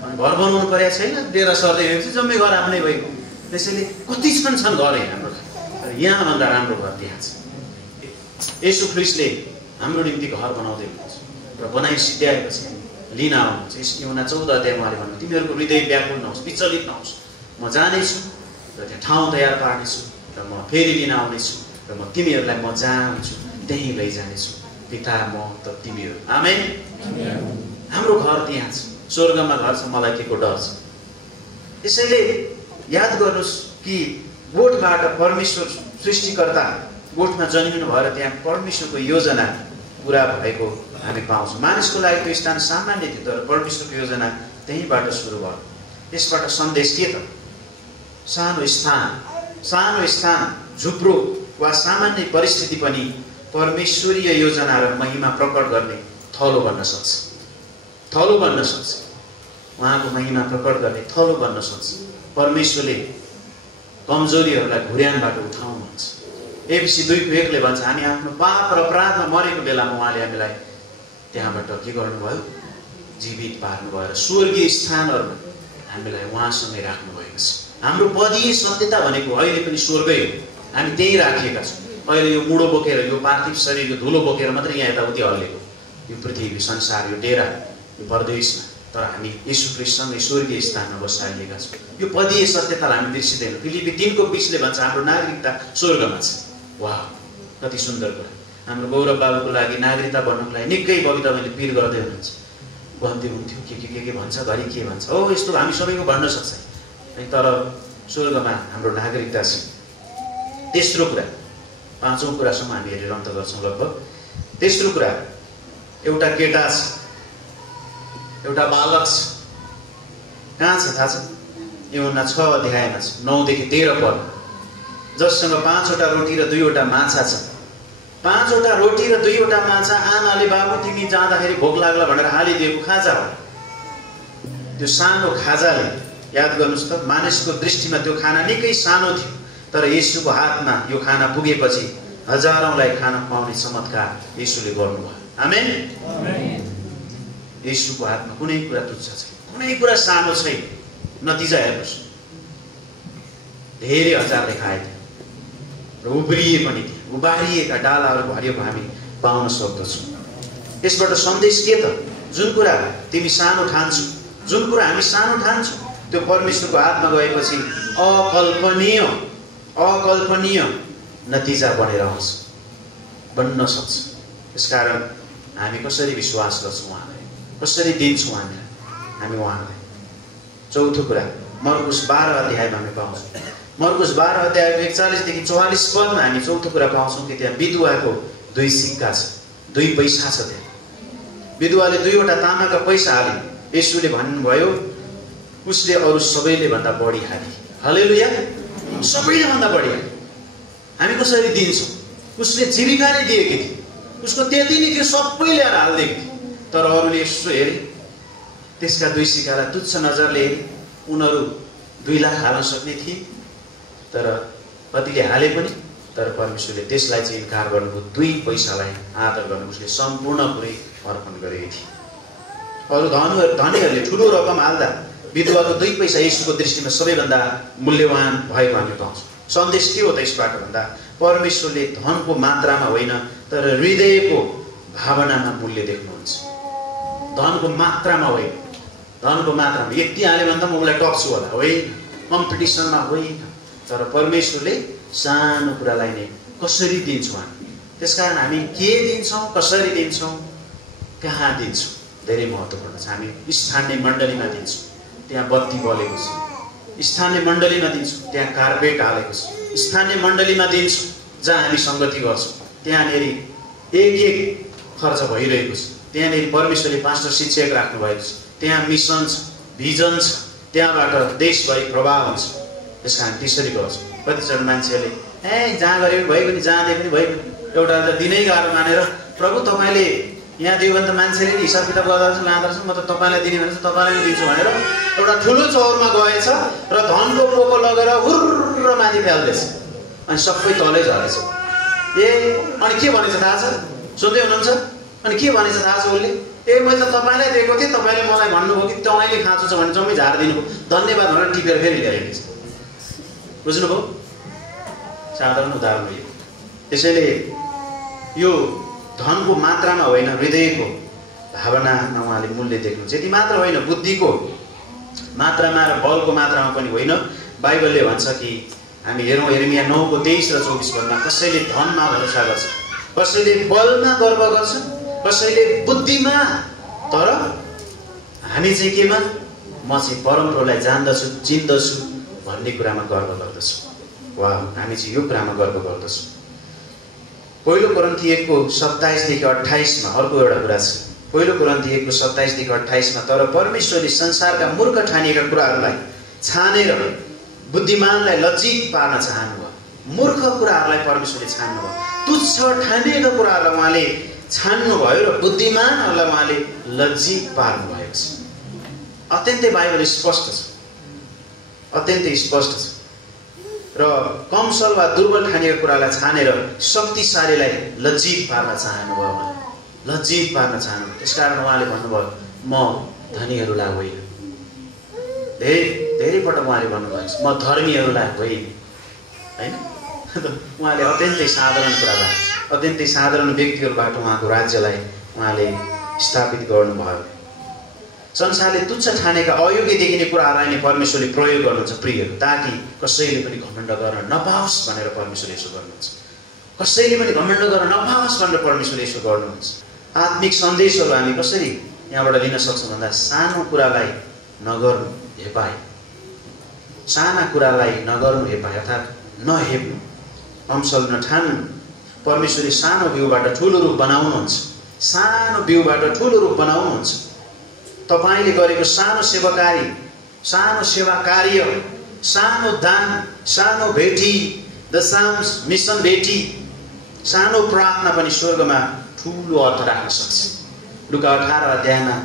अनि घर बनाउनु परेको छैन, डेरा सर्दै गएपछि जम्मै घर आफ्नै भएको। त्यसैले कति छन् घर हाम्रो, तर यहाँभन्दा राम्रो घर त्यहाँ छ। येशू ख्रीष्टले हाम्रो निम्ति घर बनाउँदै हुनुहुन्छ र बनाइ सिद्ध्याएपछि लिन आउनुहुन्छ। यूहन्ना 14 अध्यायमा उहाँले भन्नु, तिमीहरूको हृदय व्याकुल नहोस्, विचलित नहोस्, म जानेछु र त्यहाँ ठाउँ तयार पार्नेछु र म फेरि लिन आउनेछु र म तिमीहरूलाई म जहाँ हुन्छु त्यहीँ लैजानेछु। पिता म त तिमीहरू। आमेन। हाम्रो घर त्यहाँ छ, स्वर्गमा घर छ, मलाई के को डर छ। त्यसैले याद गर्नुहोस् कि गोठबाट परमेश्वर सृष्टिकर्ता गोठमा जन्मिनु भएर त्यहाँ परमेश्वरको योजना पूरा भएको हामी पाउँछौँ। मानिसको लागि त्यो स्थान सामान्य थियो, तर परमेश्वरको योजना त्यहीँबाट सुरु भयो। यसबाट सन्देश के त? सानो स्थान झुप्रो वा सामान्य परिस्थिति पनि परमेश्वरीय योजना र महिमा प्रकट गर्ने थलो बन्न सक्छ। थलो बन्न सक्छ। उहाँको महिमा प्रकट गर्ने थलो बन्न सक्छ। परमेश्वरले कमजोरीहरूलाई घुर्यानबाट उठाउनुहुन्छ। एफएसी 2:1 भन्छ, हामी आफ्नो पाप र अपराधमा मरेको बेलामा उहाँले हामीलाई त्यहाँबाट के गर्नुभयो? जीवित पार्नुभयो र स्वर्गीय स्थानहरूमा हामीलाई उहाँसँगै राख्नुभएको छ। हाम्रो पदीय सत्यता भनेको अहिले पनि स्वर्गै हो। हामी त्यही राखिएका छौँ। अहिले यो मुडो बोकेर, यो पार्थिव शरीरको धुलो बोकेर मात्रै यहाँ यताउति हल्लेको यो पृथ्वी, संसार, यो डेरा, यो परदेशमा, तर हामी येशू ख्रीष्टसँगै स्वर्गीय स्थानमा बसालिएका छौँ। यो पदीय सत्यतालाई हामी बिर्सिँदैनौँ। फिलिपी 3:20 भन्छ, हाम्रो नागरिकता स्वर्गमा छ। वाह, कति सुन्दर कुरा। हाम्रो गौरव बाबुको लागि नागरिकता बन्नुको लागि निकै बबिताले पिर गर्दै हुनुहुन्छ। भन्दै हुन्थ्यो के भन्छ, घरि के भन्छ। हो, यस्तो हामी सबैको भन्न सक्छ, तर स्वर्गमा हाम्रो नागरिकता छ। तेस्रो कुरा, 5औं कुरासम्म हामी हेरेर अन्त गर्छौँ लगभग। तेस्रो कुरा, एउटा केटा छ, एउटा बालक छ। कहाँ छ थाहा छ? यूहन्ना 6 अध्यायमा छ, 9देखि 13 पद। जससँग 5वटा रोटी र 2वटा माछा छ। 5वटा रोटी र 2वटा माछा आमाले बाबु तिमी जाँदाखेरि भोक लाग्ला भनेर हालिदिएको खाजा हो। त्यो सानो खाजाले, याद गर्नुहोस् त, मानिसको दृष्टिमा त्यो खाना निकै सानो थियो, तर येशूको हातमा यो खाना पुगेपछि हजारौंलाई खाना खुवाउने चमत्कार येशूले गर्नुभयो। आमेन। येशूको हातमा कुनै कुरा तुच्छ छैन, कुनै कुरा सानो छैन। नतिजा हेर्नुहोस्, धेरै हजारले खाए र उब्रिए पनि थिए, उबारिएका डालाहरू भरिएको हामी पाउन सक्दछौँ। यसबाट सन्देश के त? जुन कुरा तिमी सानो ठान्छौ, जुन कुरा हामी सानो ठान्छौँ, त्यो परमेश्वरको हातमा गएपछि अकल्पनीय नतिजा बनेर आउँछ, बन्न सक्छ। यसकारण हामी कसरी विश्वास गर्छौँ उहाँलाई, कसरी दिन्छौँ हामी उहाँलाई। चौथो कुरा, मर्कुस 12 अध्यायमा हामी पाउँछौँ। मर्कुस 12 अध्यायको 41देखि 44 पदमा हामी चौथो कुरा पाउँछौँ कि त्यहाँ विधुवाको 2 सिक्का छ, 2 पैसा छ। त्यहाँ विधुवाले 2वटा तामाका पैसा हाले। येशूले भन्नुभयो उसले अरू सबैले भन्दा बढी हाले। हालेलुया। सबैले भन्दा बढी हाले। हामी कसरी दिन्छौँ? उसले जीविका नै दिएकी थिए, उसको त्यति नै थियो, सबै ल्याएर हाल्दिएको थियो। तर अरूले यसो हेरे, त्यसका 2 सिक्कालाई तुच्छ नजरले हेरे। उनीहरू 2 लाख हाल्न सक्ने थिए, तर कतिले हाले पनि, तर परमेश्वरले त्यसलाई चाहिँ इन्कार गर्नुभयो। 2 पैसालाई आदर गर्नु उसले सम्पूर्ण पुरै अर्पण गरेकी थिए। अरू धनीहरूले ठुलो रकम हाल्दा विधवाको 2 पैसा येशूको दृष्टिमा सबैभन्दा मूल्यवान भएको हामी पाउँछौँ। सन्देश के हो त यसबाट भन्दा परमेश्वरले धनको मात्रामा होइन तर हृदयको भावनामा मूल्य देख्नुहुन्छ। धनको मात्रामा होइन, धनको मात्रामा यति हाल्यो भने त म उसलाई टप्छु होला, होइन, कम्पिटिसनमा होइन, तर परमेश्वरले सानो कुरालाई नै कसरी दिन्छौँ हामी। त्यसकारण हामी के दिन्छौँ, कसरी दिन्छौँ, कहाँ दिन्छौँ धेरै महत्त्वपूर्ण छ। हामी स्थानीय मण्डलीमा दिन्छौँ, त्यहाँ बत्ती बलेको छ। स्थानीय मण्डलीमा दिन्छौँ, त्यहाँ कार्पेट हालेको छ। स्थानीय मण्डलीमा दिन्छौँ जहाँ हामी सङ्गति गर्छौँ, त्यहाँनिर एक खर्च भइरहेको छ। त्यहाँनिर परमेश्वरले पास्टर शिक्षक राख्नुभएको छ, त्यहाँ मिसन छ, भिजन छ, त्यहाँबाट देशभरि प्रभाव हुन्छ। त्यस कारण त्यसरी गर्छौँ। कतिजना मान्छेहरूले जहाँ गरे पनि भयो पनि, जहाँ दिए पनि भयो पनि, एउटा त दिनै गाह्रो मानेर प्रभु तपाईँले यहाँ दियो भने त मान्छेले हिसाब किताब गर्दा रहेछ, लाँदो रहेछ, म त तपाईँलाई दिने भनेर तपाईँलाई दिन्छु भनेर एउटा ठुलो चौरमा गएछ र धनको पोको लगेर हुर्र माथि फ्याल्दैछ अनि सबै तलै झरेछ। अनि के भनेछ थाहा छ? सुन्दै हुनुहुन्छ? अनि के भनेछ थाहा छ उसले? मैले त तपाईँलाई दिएको थिएँ, तपाईँले मलाई भन्नुभयो कि तपाईँले खाँचो छ भने जम्मै झारिदिनु, धन्यवाद भनेर टिपेर फेरि ल्याइरहेको छ। बुझ्नुभयो? साधारण उदाहरण हो। त्यसैले यो धनको मात्रामा होइन हृदयको भावनामा उहाँले मूल्य देख्नुहुन्छ। यति मात्र होइन, बुद्धिको मात्रामा र बलको मात्रामा पनि होइन। बाइबलले भन्छ कि हामी हेरौँ यिर्मया 9:23 र 24 पदमा, कसैले धनमा भरोसा गर्छ, कसैले बलमा गर्व गर्छ, कसैले बुद्धिमा, तर हामी चाहिँ केमा? म चाहिँ परमप्रभुलाई जान्दछु, चिन्दछु भन्ने कुरामा गर्व गर्दछु। वाह, हामी चाहिँ यो कुरामा गर्व गर्दछौँ। पहिलो कोरिन्थी 1:27-28 अर्को एउटा कुरा छ। पहिलो कोरिन्थी 1:27-28 तर परमेश्वरले संसारका मूर्ख ठानिएका कुराहरूलाई छानेर बुद्धिमानलाई लज्जित पार्न चाहनुभयो। मूर्ख कुराहरूलाई परमेश्वरले छान्नुभयो, तुच्छ ठानिएका कुराहरूलाई उहाँले छान्नुभयो र बुद्धिमानहरूलाई उहाँले लज्जित पार्नु भएको छ। अत्यन्तै बाइबल स्पष्ट छ, अत्यन्तै स्पष्ट छ। र कमसल वा दुर्बल ठानिएका कुरालाई छानेर शक्तिशालीलाई लज्जित पार्न चाहनुभयो, उहाँले लज्जित पार्न चाहनुभयो। त्यसकारण उहाँले भन्नुभयो म धनीहरूलाई होइन। धेरै पटक उहाँले भन्नुभएको छ म धर्मीहरूलाई होइन, होइन। उहाँले अत्यन्तै साधारण कुरालाई, अत्यन्तै साधारण व्यक्तिहरूबाट उहाँको राज्यलाई उहाँले स्थापित गर्नुभयो। संसारले तुच्छ ठानेका अयोग्य देखिने कुराहरूलाई नै परमेश्वरले प्रयोग गर्नुहुन्छ प्रियहरू, ताकि कसैले पनि घमण्ड गर्न नपाओस् भनेर परमेश्वरले यसो गर्नुहुन्छ। कसैले पनि घमण्ड गर्न नपाओस् भनेर परमेश्वरले यसो गर्नुहुन्छ। आत्मिक सन्देशहरू हामी कसरी यहाँबाट लिन सक्छौँ भन्दा सानो कुरालाई नगर्नु हेपाइ, साना कुरालाई नगर्नु हेपाइ अर्थात् नहेप्नु, कमसल नठान्नु। परमेश्वरले सानो बिउबाट ठुलो रूप बनाउनुहुन्छ, सानो बिउबाट ठुलो रूप बनाउनुहुन्छ। तपाईँले गरेको सानो सेवाकारी, सानो सेवा कार्य, सानो दान, सानो भेटी, दशांश, मिसन भेटी, सानो प्रार्थना पनि स्वर्गमा ठुलो अर्थ राख्न सक्छ। लुका 18 अध्यायमा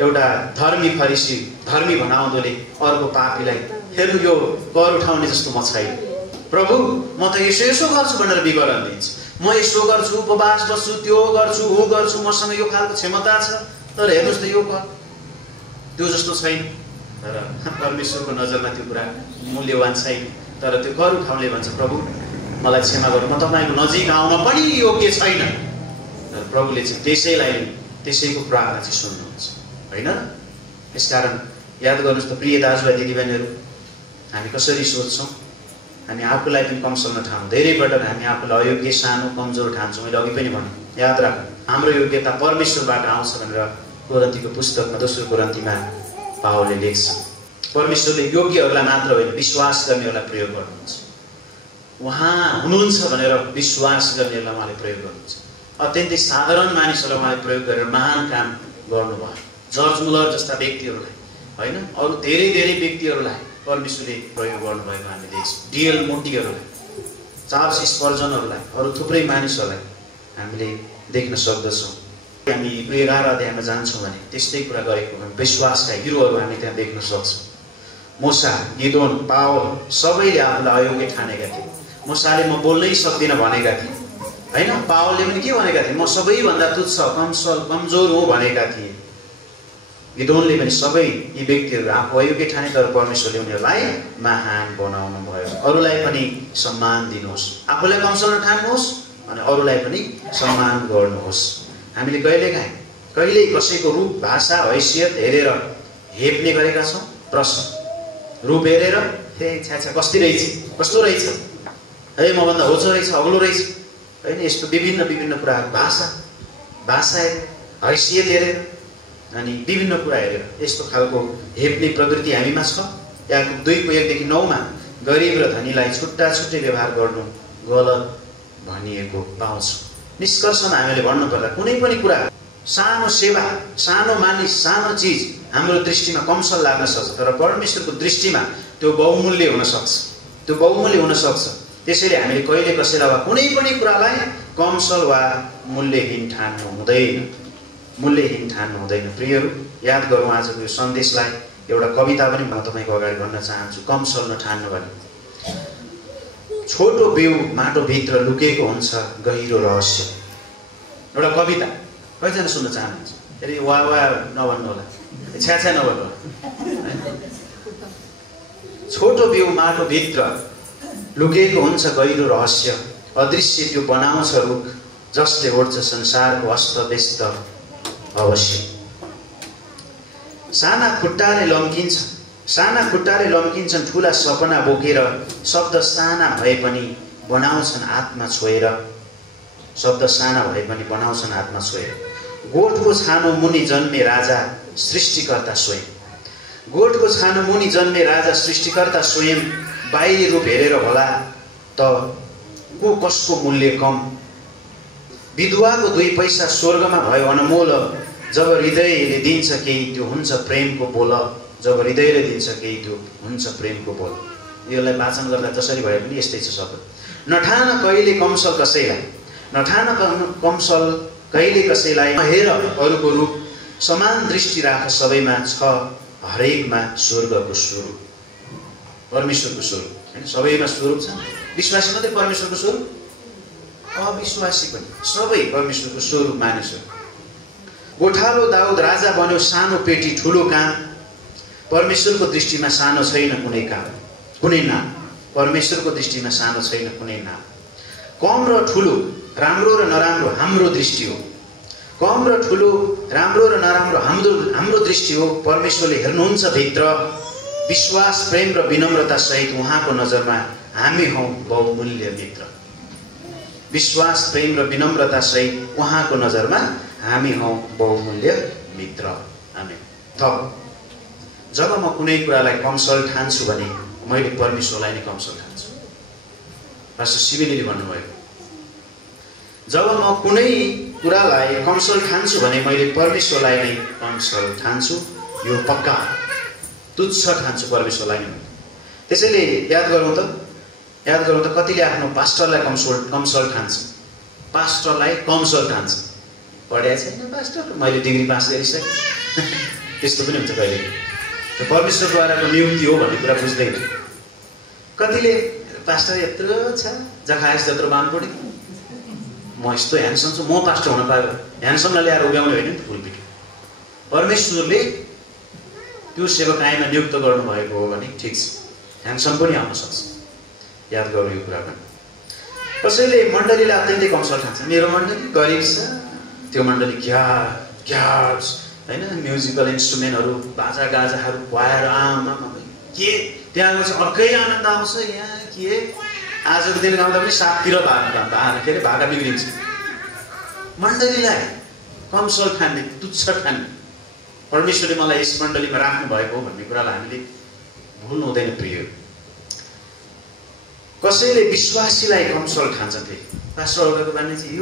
एउटा धर्मी फरिसी, धर्मी भनाउँदोले अर्को पापीलाई, हेर्नु यो कर उठाउने जस्तो म छैन प्रभु, म त यसो गर्छु भनेर विवरण दिन्छ। म यसो गर्छु, उपवास बस्छु, त्यो गर्छु, ऊ गर्छु, मसँग यो खालको क्षमता छ, तर हेर्नुहोस् त यो कर त्यो जस्तो छैन। तर परमेश्वरको नजरमा त्यो कुरा मूल्यवान छैन। तर त्यो कर उठाउने भन्छ प्रभु मलाई क्षमा गर्नु, म तपाईँको नजिक आउन पनि योग्य छैन। तर प्रभुले चाहिँ त्यसैको प्रार्थना चाहिँ सुन्नुहुन्छ, होइन। यसकारण याद गर्नुहोस् त प्रिय दाजुभाइ दिदीबहिनीहरू, हामी कसरी सोध्छौँ? हामी आफूलाई पनि कमसल नठानौँ। धेरै पटक हामी आफूलाई अयोग्य, सानो, कमजोर ठान्छौँ। मैले अघि पनि भने, याद राख्नु हाम्रो योग्यता परमेश्वरबाट आउँछ भनेर कोरिन्थीको पुस्तकमा 2 कोरिन्थीमा पावलले लेख्छ। परमेश्वरले योग्यहरूलाई मात्र होइन विश्वास गर्नेहरूलाई प्रयोग गर्नुहुन्छ। उहाँ हुनुहुन्छ भनेर विश्वास गर्नेहरूलाई उहाँले प्रयोग गर्नुहुन्छ। अत्यन्तै साधारण मानिसहरूलाई उहाँले प्रयोग गरेर महान काम गर्नुभयो। जर्ज मुलर जस्ता व्यक्तिहरूलाई, होइन, अरू धेरै व्यक्तिहरूलाई परमेश्वरले प्रयोग गर्नुभएको हामीले देख्छौँ। डिएल मोन्टीहरूलाई, चार्ल्स स्पर्जनहरूलाई, अरू थुप्रै मानिसहरूलाई हामीले देख्न सक्दछौँ। हामी हिब्रू 11 अध्यायमा जान्छौँ भने त्यस्तै कुरा गरेको विश्वासका हिरोहरू हामी त्यहाँ देख्न सक्छौँ। मूसा, गिदोन, पावल सबैले आफूलाई अयोग्य ठानेका थिए। मूसाले म बोल्नै सक्दिनँ भनेका थिए, होइन। पावलले पनि के भनेका थिए? म सबैभन्दा तुच्छ, कमसल, कमजोर हुँ भनेका थिए। गिदोनले पनि सबै यी व्यक्तिहरू आफू अयोग्य ठाने तर परमेश्वरले उनीहरूलाई महान बनाउनु भयो। अरूलाई पनि सम्मान दिनुहोस्, आफूलाई कमसल नठान्नुहोस् अनि अरूलाई पनि सम्मान गर्नुहोस्। हामीले कहिल्यै कसैको रूप, भाषा, हैसियत हेरेर हेप्ने गरेका छौँ? प्रश्न। रूप हेरेर हे छ्याछा कस्तो रहेछ, है मभन्दा होचो रहेछ, अग्लो रहेछ, होइन, यस्तो विभिन्न कुराहरू, भाषा हैसियत हेरेर अनि विभिन्न कुरा हेरेर यस्तो खालको हेप्ने प्रवृत्ति हामीमा छ। याकूब 2:1-9 गरिब र धनीलाई छुट्टा छुट्टै व्यवहार गर्नु गलत भनिएको पाउँछौँ। निष्कर्षमा हामीले भन्नुपर्दा कुनै पनि कुरा, सानो सेवा, सानो मानिस, सानो चिज हाम्रो दृष्टिमा कमसल लाग्न सक्छ, तर परमेश्वरको दृष्टिमा त्यो बहुमूल्य हुन सक्छ। त्यसैले हामीले कहिले कसैलाई वा कुनै पनि कुरालाई कमसल वा मूल्यहीन ठान्नु हुँदैन। प्रियहरू, याद गरौँ आजको यो सन्देशलाई। एउटा कविता पनि म तपाईँको अगाडि भन्न चाहन्छु, कमसल नठान्नु भने। छोटो बिउ माटोभित्र लुकेको हुन्छ गहिरो रहस्य। एउटा कविता, कतिजना सुन्न चाहनुहुन्छ? फेरि वा नभन्नु होला, छ्याछ्या नभन्नु होला। छोटो बिउ माटोभित्र लुकेको हुन्छ गहिरो रहस्य, अदृश्य त्यो बनाउँछ रुख, जसले ओढ्छ संसारको अस्तव्यस्त अवश्य। साना खुट्टाले लम्किन्छन् ठुला सपना बोकेर, शब्द साना भए पनि बनाउँछन् आत्मा छोएर। गोठको छानो मुनि जन्मे राजा सृष्टिकर्ता स्वयं। बाहिरी रूप हेरेर होला त को कसको मूल्य कम। विधवाको 2 पैसा स्वर्गमा भयो अनमोल, जब हृदयले दिन्छ केही त्यो हुन्छ प्रेमको बोल। यसलाई वाचन गर्दा जसरी भए पनि यस्तै छ शब्द। नठान कमसल कसैलाई, हेर अरूको रूप, समान दृष्टि राख सबैमा, छ हरेकमा स्वर्गको स्वरूप, परमेश्वरको स्वरूप। हैन, सबैमा स्वरूप छ। विश्वासी मात्रै परमेश्वरको स्वरूप, अविश्वासी पनि सबै परमेश्वरको स्वरूप मानिसहरू। गोठालो दाउद राजा बन्यो, सानो पेटी ठुलो काम। परमेश्वरको दृष्टिमा सानो छैन कुनै काम, कुनै नाम। परमेश्वरको दृष्टिमा सानो छैन कुनै नाम। कम र ठुलो, राम्रो र नराम्रो हाम्रो दृष्टि हो। हाम्रो दृष्टि हो। परमेश्वरले हेर्नुहुन्छ भित्र। विश्वास, प्रेम र विनम्रता सहित उहाँको नजरमा हामी हौं बहुमूल्य मित्र। आमेन। थप, जब म कुनै कुरालाई कमसल ठान्छु भने मैले परमेश्वरलाई नै कमसल ठान्छु। पास्टर शिवेलीले भन्नुभएको, जब म कुनै कुरालाई कमसल ठान्छु भने मैले परमेश्वरलाई नै कमसल ठान्छु। यो पक्का, तुच्छ ठान्छु परमेश्वरलाई नै। त्यसैले याद गरौँ त कतिले आफ्नो पास्टरलाई कमसल ठान्छ। पढ्या छैन पास्टर, मैले डिग्री पास गरिसकेँ, त्यस्तो पनि हुन्छ कहिले। त्यो परमेश्वरद्वाराको नियुक्ति हो भन्ने कुरा बुझ्दैन। कतिले पास्टर यत्रो छ, जखायस जत्रो बानपढी, म यस्तो ह्यान्डसम छु, म पास्टर हुन पाएँ। ह्यान्डसमलाई ल्याएर उभ्याउने होइन नि त पुलपिट। परमेश्वरले त्यो सेवकाईमा नियुक्त गर्नुभएको हो भने ठिक छ, ह्यान्डसम पनि आउन सक्छ। याद गरौँ यो कुरा पनि। कसैले मण्डलीलाई अत्यन्तै कमसल ठान्छ। मेरो मण्डली गरिब छ, त्यो मण्डली ग्याज होइन, म्युजिकल इन्स्ट्रुमेन्टहरू, बाजा गाजाहरू भएर आमा के त्यहाँ चाहिँ अर्कै आनन्द आउँछ। यहाँ के आजको दिन गाउँदा पनि साततिर भाका बिग्रिन्छ। मण्डलीलाई कमसल ठान्ने, तुच्छ ठान्ने, परमेश्वरले मलाई यस मण्डलीमा राख्नु भएको हो भन्ने कुरालाई हामीले भुल्नु हुँदैन। प्रिय, कसैले विश्वासीलाई कमसल ठान्छन्। फेरि पास्टर अगाको बानी चाहिँ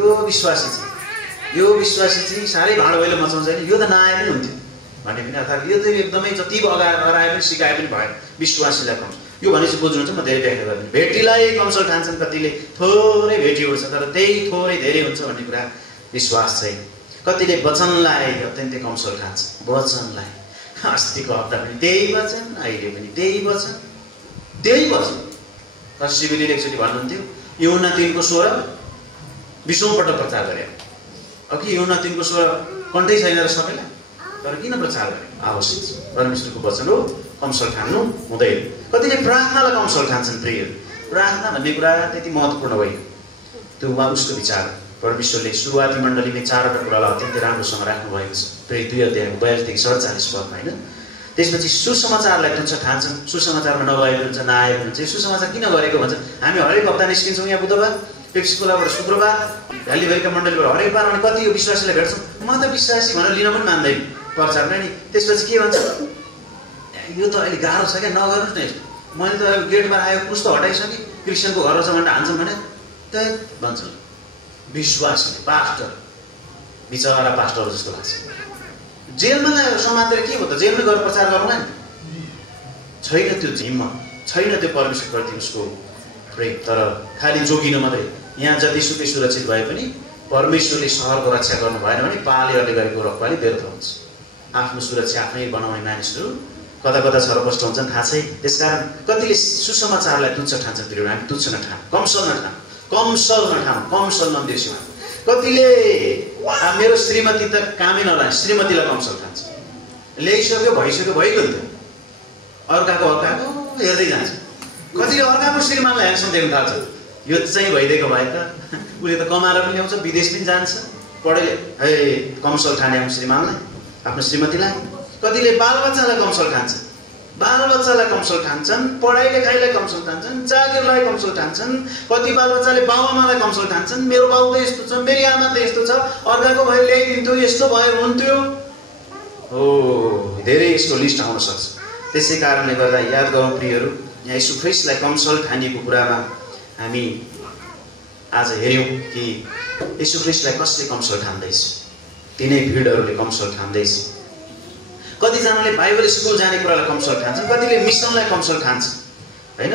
यो विश्वासी चाहिँ साह्रै भाँडो भैलो मचाउँछ नि, यो त नआए पनि हुन्थ्यो भने पनि, अर्थात् यो त एकदमै जति अगाए पनि सिकाए पनि भयो। विश्वासीलाई कमसल, यो भने चाहिँ बुझ्नुहुन्छ, म धेरै व्याख्या गर्दिनँ। भेटीलाई कमसल ठान्छन् कतिले, थोरै भेटी उठ्छ तर त्यही थोरै धेरै हुन्छ भन्ने कुरा विश्वास छैन। कतिले वचनलाई अत्यन्तै कमसल ठान्छ। वचनलाई अस्तिको हप्ता पनि त्यही वचन, अहिले पनि त्यही वचन। शिविरले एकचोटि भन्नुहुन्थ्यो, यूहन्ना 3:16 20औं पटक प्रचार गरे। अघि यूहन्ना 3:16 कन्टै छैन र सबैलाई तर किन प्रचार गरेको आवश्यक छ। परमेश्वरको वचन हो, कमसल ठान्नु हुँदैन। कतिले प्रार्थनालाई कमसल ठान्छन् प्रियहरू। प्रार्थना भन्ने कुरा त्यति महत्त्वपूर्ण होइन, त्यो उसको विचार। परमेश्वरले सुरुवाती मण्डलीमै 4वटा कुरालाई अत्यन्तै राम्रोसँग राख्नुभएको छ। प्रेरित 2 अध्यायको 42 देखि 47 पदमा होइन। त्यसपछि सुसमाचारलाई तुच्छ ठान्छन्, सुसमाचारमा नभएको हुन्छ, नआएको हुन्छ। सुसमाचार किन गरेको भन्छ, हामी हरेक हप्ता निस्किन्छौँ यहाँ बुधबार, पेप्सी खोलाबाट शुक्रबार, भ्यालीभरिका मण्डलीबाट हरेक बार, अनि कति यो विश्वासीलाई भेट्छौँ। म त विश्वासी भनेर लिन पनि मान्दैन प्रचारमा नि। त्यसपछि के भन्छ, यो त अहिले गाह्रो छ क्या, नगर्नुहोस् न यस्तो। मैले त गेटमा आयो पुस्तो हटाइसकेँ, क्रिस्चियनको घर छ भनेर हान्छौँ भने त्यही भन्छ। विश्वासी पास्टर बिचरा पास्टर जस्तो लाग्छ। जेलमा गएर समातेर के हो त, जेलमै गएर प्रचार गरौँला नि। छैन त्यो हिम्मत, छैन त्यो परमेश्वरप्रति उसको प्रेम। तर खालि जोगिन मात्रै। यहाँ जतिसुकै सुरक्षित भए पनि परमेश्वरले सहरको रक्षा गर्नु भएन भने पालेहरूले गरेको रखवाली व्यर्थ हुन्छ। आफ्नो सुरक्षा आफै बनाउने मानिसहरू कता कता छरपष्ट हुन्छन् थाहा छैन। त्यसकारण कतिले सुसमाचारलाई तुच्छ ठान्छन्। त्यो हामी तुच्छ नठान, कमसल नठान, कमसल नठान, कमसल नबिर्सिनु। कतिले मेरो श्रीमती त कामै नलाने, श्रीमतीलाई कमसल ठान्छ। ल्याइसक्यो, भइसक्यो, भइगयो नि त। अर्काको हेर्दै जान्छ। कतिले अर्काको श्रीमानलाई ह्यान्डसम देख्न थाल्छ। यो चाहिँ भइदिएको भए त उसले त कमाएर पनि ल्याउँछ, विदेश पनि जान्छ। पढेले है कमसल ठाने आफ्नो श्रीमानलाई, आफ्नो श्रीमतीलाई। कतिले बालबच्चालाई कमसल ठान्छ, बालबच्चालाई कमसल ठान्छन्, पढाइ लेखाइलाई कमसल ठान्छन्, जागिरलाई कमसल ठान्छन्। कति बालबच्चाले बाबुआमालाई कमसल ठान्छन्। मेरो बाउ त यस्तो छ, मेरी आमा त यस्तो छ, अर्काको भएर ल्याइदिन्थ्यो, यस्तो भएर हुन्थ्यो। हो, धेरै यसको लिस्ट आउन सक्छ। त्यसै कारणले गर्दा याद गरौँ प्रियहरू, यहाँ यीशु ख्रीष्टलाई कमसल ठानिएको कुरामा हामी आज हेऱ्यौँ कि यीशु ख्रीष्टलाई कसले कमसल ठान्दैछ। तिनै भिडहरूले कमसल ठान्दैछ। कतिजनाले बाइबल स्कुल जाने कुरालाई कमसल ठान्छन्, कतिले मिसनलाई कमसल ठान्छन् होइन।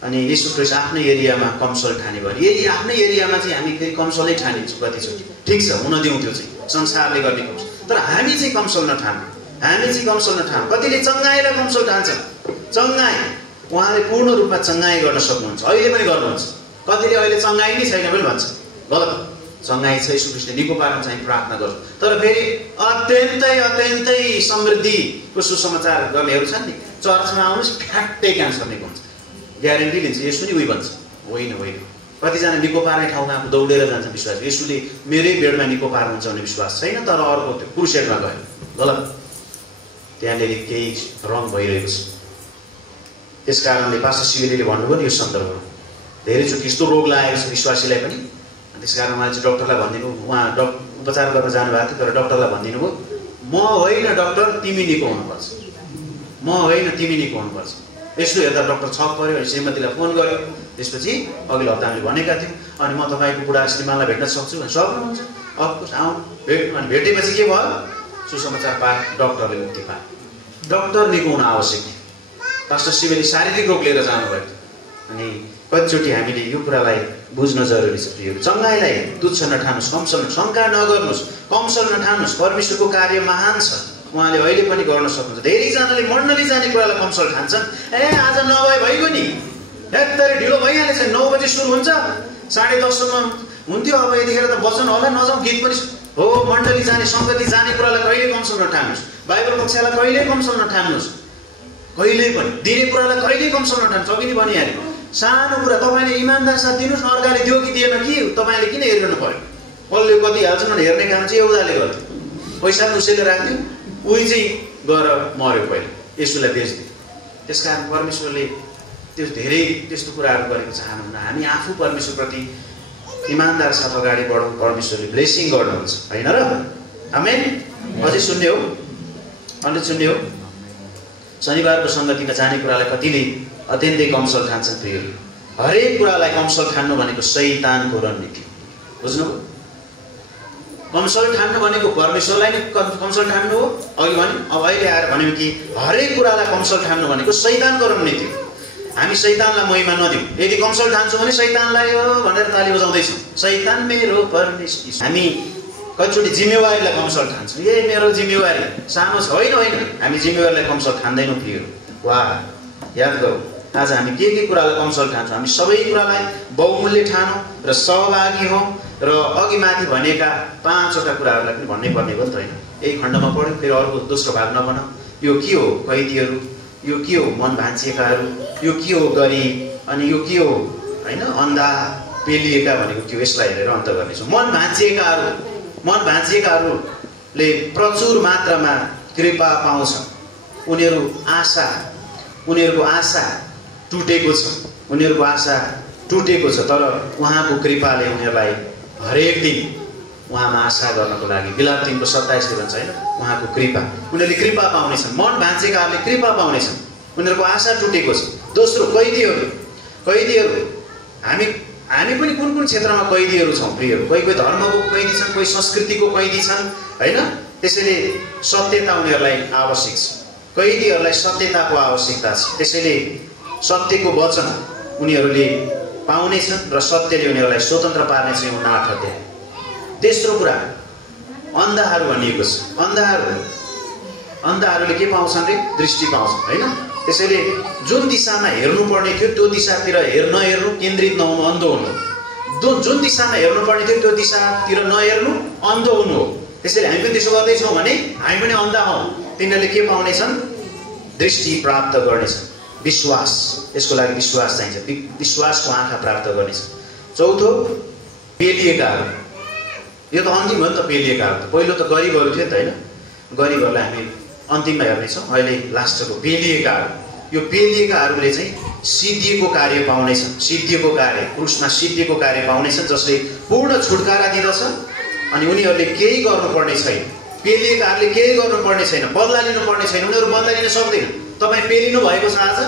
अनि यीशु ख्रीष्ट आफ्नै एरियामा कमसल ठाने भने यदि आफ्नै एरियामा चाहिँ हामी फेरि कमसलै ठानिन्छौँ कतिचोटि, ठिक छ, हुन दिउँ, त्यो चाहिँ संसारले गर्ने कमसल। तर हामी चाहिँ कमसल नठान, हामी चाहिँ कमसल नठान। कतिले चङ्गाईलाई कमसल ठान्छन्। चङ्गाई उहाँले पूर्ण रूपमा चङ्गाई गर्न सक्नुहुन्छ, अहिले पनि गर्नुहुन्छ। कतिले अहिले चङ्गाई नै छैन पनि भन्छ, गलत। चङ्गाई छ, यीशु ख्रीष्टले निको पार्न चाहिँ प्रार्थना गर्छ। तर फेरि अत्यन्तै समृद्धिको सुसमाचार गर्नेहरू छन् नि, चर्चमा आउनुहोस् फ्याट्टै क्यान्सर निको हुन्छ, ग्यारेन्टी लिन्छ। यसो नि उही भन्छ, होइन होइन। कतिजना निको पार्ने ठाउँमा आफू दौडेर जान्छ विश्वास, यसुले मेरै बेडमा निको पार्नुहुन्छ भन्ने विश्वास छैन। तर अर्को त्यो क्रुसेडमा गयो, गलत। त्यहाँनिर केही रङ भइरहेको छ। त्यस कारणले पास्टर शिविरले भन्नुभयो नि यो सन्दर्भमा, धेरैचोटि यस्तो रोग लागेको छ विश्वासीलाई पनि। त्यस कारण उहाँले चाहिँ डक्टरलाई भनिदिनु, उहाँ उपचार गर्न जानुभएको थियो, तर डक्टरलाई भनिदिनु भयो, म होइन डक्टर, तिमी निको हुनुपर्छ, म होइन तिमी निको हुनुपर्छ। यसो हेर्दा डक्टर छक पऱ्यो, अनि श्रीमतीलाई फोन गर्यो। त्यसपछि अघिल्लो हप्ता हामीले भनेका थियौँ, अनि म तपाईँको बुढा श्रीमानलाई भेट्न सक्छु भने सक्नुहुन्छ, अफकोर्स आउँ, भेट्नु। अनि भेटेपछि के भयो, सुसमाचार पाए, डक्टरले मुक्ति पाए। डक्टर निको हुन आवश्यक थियो। पास्टर शिवले शारीरिक रोग लिएर जानुभएको थियो। अनि कतिचोटि हामीले यो कुरालाई बुझ्न जरुरी छ प्रिय। चङ्गाईलाई तुच्छ नठानुस्, कमसल शङ्का नगर्नुहोस्, कमसल नठानुस्। परमेश्वरको कार्य महान छ, उहाँले अहिले पनि गर्न सक्नुहुन्छ। धेरैजनाले मण्डली जाने कुरालाई कमसल ठान्छन्। आज नभए भइगयो नि, यत्तरी ढिलो भइहालेछ, 9 बजे सुरु हुन्छ, 10:30सम्म हुन्थ्यो। अब यतिखेर त वचन होला, नजाउँ, गीत पनि हो। मण्डली जाने, सङ्गति जाने कुरालाई कहिले कमसल नठान्नुहोस्। बाइबल कक्षालाई कहिले कमसल नठान्नुहोस्, कहिले पनि। दिने कुरालाई कहिले कमसल नठान्नुहोस्। अघि नै भनिहाल्यो, सानो कुरा तपाईँले इमान्दार साथ दिनुहोस् न, अर्काले दियो कि दिएन कि तपाईँले किन हेर्नु पर्यो। कसले कति हाल्छन् भने हेर्ने काम चाहिँ एउटाले गर्थ्यो, पैसा उसैले राख्थ्यो, उही चाहिँ गएर मऱ्यो पहिला, यसुलाई बेच्दियो। त्यसकारण परमेश्वरले त्यो धेरै त्यस्तो कुराहरू गरेको चाहनुहुन्न। हामी आफू परमेश्वरप्रति इमान्दार साथ अगाडि बढौँ, परमेश्वरले ब्लेसिङ गर्नुहुन्छ, होइन र? आमेन। अझै सुन्ने हो, अन्त सुन्ने हो। शनिबारको सङ्गतिमा जाने कुरालाई कतिले अत्यन्तै कमसल ठान्छन् प्रिय। हरेक कुरालाई कमसल ठान्नु भनेको शैतानको रणनीति, बुझ्नुभयो? कमसल ठान्नु भनेको परमेश्वरलाई नै कमसल ठान्नु हो। अघि भने, अब अहिले आएर भन्यौँ कि हरेक कुरालाई कमसल ठान्नु भनेको शैतानको रणनीति हो। हामी शैतानलाई महिमा नदिउँ। यदि कमसल ठान्छौँ भने शैतानलाई हो भनेर ताली बजाउँदैछौँ, शैतान मेरो परमेश्वर। हामी कतिचोटि जिम्मेवारीलाई कमसल ठान्छौँ, ए मेरो जिम्मेवारी सानो छ। होइन होइन, हामी जिम्मेवारीलाई कमसल ठान्दैनौँ प्रिय। वाह, याद गरौँ, आज हामी के कुरालाई कमसल ठान्छौँ। हामी सबै कुरालाई बहुमूल्य ठानौँ र सहभागी हौँ, र अघि माथि भनेका 5वटा कुराहरूलाई पनि भन्नै पर्ने हो नि त, होइन? एक खण्डमा पढ्यो, फेरि अर्को दोस्रो भाग नबनाऊ। यो के हो कैदीहरू, यो के हो मन भाँचिएकाहरू, यो के हो गरिब, अनि यो के हो होइन अन्धा पेलिएका भनेको के हो, यसलाई हेरेर अन्त गर्नेछौँ। मन भाँचिएकाहरूले प्रचुर मात्रामा कृपा पाउँछ। उनीहरूको आशा टुटेको छ, तर उहाँको कृपाले उनीहरूलाई हरेक दिन उहाँमा आशा गर्नको लागि बिलाप 3:27 भन्छ होइन, उहाँको कृपा, उनीहरूले कृपा पाउनेछन्। मन भाँचेकाहरूले कृपा पाउनेछन्, उनीहरूको आशा टुटेको छ। दोस्रो कैदीहरू हामी पनि कुन क्षेत्रमा कैदीहरू छौँ प्रियहरू? कोही धर्मको कैदी छन्, कोही संस्कृतिको कैदी छन् होइन। त्यसैले सत्यता उनीहरूलाई आवश्यक छ, कैदीहरूलाई सत्यताको आवश्यकता छ। त्यसैले सत्यको वचन उनीहरूले पाउनेछन् र सत्यले उनीहरूलाई स्वतन्त्र पार्नेछ। 9 अध्याय। तेस्रो कुरा अन्धाहरू भनिएको छ। अन्धाहरूले के पाउँछन् रे? दृष्टि पाउँछन् होइन। त्यसैले जुन दिशामा हेर्नुपर्ने थियो त्यो दिशातिर नहेर्नु, केन्द्रित नहुनु, अन्धो हुनु। जुन दिशामा हेर्नुपर्ने थियो त्यो दिशातिर नहेर्नु, अन्धो हुनु हो। त्यसैले हामी पनि त्यसो गर्दैछौँ भने हामी पनि अन्धा हौँ। तिनीहरूले के पाउनेछन्? दृष्टि प्राप्त गर्नेछन्। विश्वास, यसको लागि विश्वास चाहिन्छ, विश्वासको आँखा प्राप्त गर्नेछन्। चौथो पेलिएकाहरू। यो त अन्तिम हो नि त, पेलिएकाहरू त पहिलो त गरिबहरू थियो नि त होइन। गरिबहरूलाई हामी अन्तिममा हेर्नेछौँ। अहिले लास्टको पेलिएकाहरू। यो पेलिएकाहरूले चाहिँ सिद्धिएको कार्य पाउनेछन्। सिद्धिएको कार्य, क्रुसमा सिद्धिएको कार्य पाउनेछन्, जसले पूर्ण छुटकारा दिँदछ। अनि उनीहरूले केही गर्नुपर्ने छैन। पेलिएकाहरूले केही गर्नुपर्ने छैन, बदला लिनुपर्ने छैन। उनीहरू बदला लिन सक्दैन। तपाईँ पेलिनु भएको छ आज?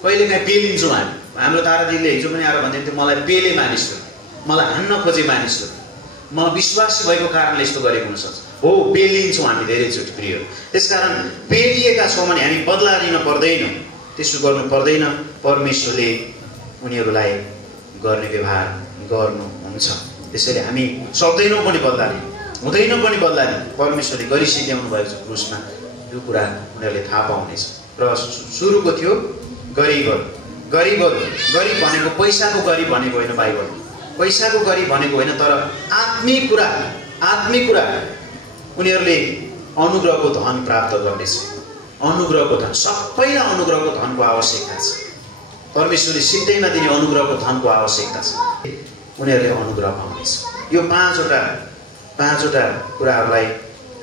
कहिलेकाहीँ पेलिन्छौँ हामी। हाम्रो ताराजीले हिजो पनि आएर भन्दै थियो, मलाई पेले मानिसहरू, मलाई हान्न खोजे मानिसहरू, म विश्वासी भएको कारणले यस्तो गरेको हुनसक्छ। हो, पेलिन्छौँ हामी धेरैचोटि प्रियहरू। त्यसकारण पेलिएका छौँ भने हामी बदला लिन पर्दैन, त्यसो गर्नु पर्दैन। परमेश्वरले उनीहरूलाई गर्ने व्यवहार गर्नुहुन्छ। त्यसैले हामी सक्दैनौँ पनि बदला लिनु, हुँदैन पनि बदला लिनु। परमेश्वरले गरिसिध्याउनु भएको छ क्रुसमा। यो कुरा उनीहरूले थाहा पाउनेछ। र सुरुको थियो गरिबहरू भनेको पैसाको गरिब भनेको होइन। बाइबल पैसाको गरिब भनेको होइन, तर आत्मिक कुरा उनीहरूले अनुग्रहको धन प्राप्त गर्नेछ। अनुग्रहको धन, सबैलाई अनुग्रहको धनको आवश्यकता छ। परमेश्वरले सिधैमा दिने अनुग्रहको धनको आवश्यकता छ। उनीहरूले अनुग्रह पाउनेछ। यो पाँचवटा कुराहरूलाई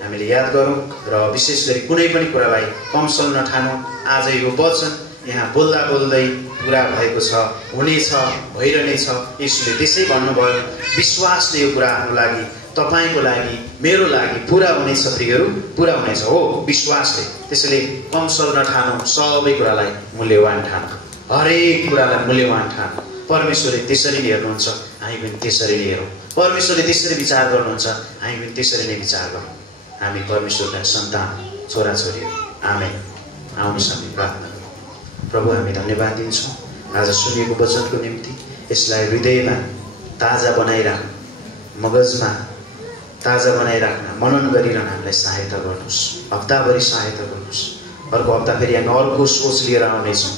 हामीले याद गरौँ र विशेष गरी कुनै पनि कुरालाई कमसल नठानौँ। आज यो वचन यहाँ बोल्दा बोल्दै पुरा भएको छ, हुनेछ, भइरहनेछ। यसले त्यसै भन्नुभयो, विश्वासले यो कुराहरूको लागि, तपाईँको लागि, मेरो लागि पुरा हुनेछ प्रियहरू, पुरा हुनेछ। हो, विश्वासले। त्यसैले कमसल नठानौँ, सबै कुरालाई मूल्यवान ठानौँ, हरेक कुरालाई मूल्यवान ठानौँ। परमेश्वरले त्यसरी नै हेर्नुहुन्छ, हामी पनि त्यसरी नै हेरौँ। परमेश्वरले त्यसरी विचार गर्नुहुन्छ, हामी पनि त्यसरी नै विचार गरौँ। हामी परमेश्वरका सन्तान, छोराछोरीहरू। आमेन। आउनुहोस् हामी प्रार्थना गरौँ। प्रभु, हामी धन्यवाद दिन्छौँ आज सुनिएको वचनको निम्ति। यसलाई हृदयमा ताजा बनाइराख्नु, मगजमा ताजा बनाइराख्न, मनन गरिरहन हामीलाई सहायता गर्नुहोस्। हप्ताभरि सहायता गर्नुहोस्। अर्को हप्ता फेरि हामी अर्को सोच लिएर आउनेछौँ।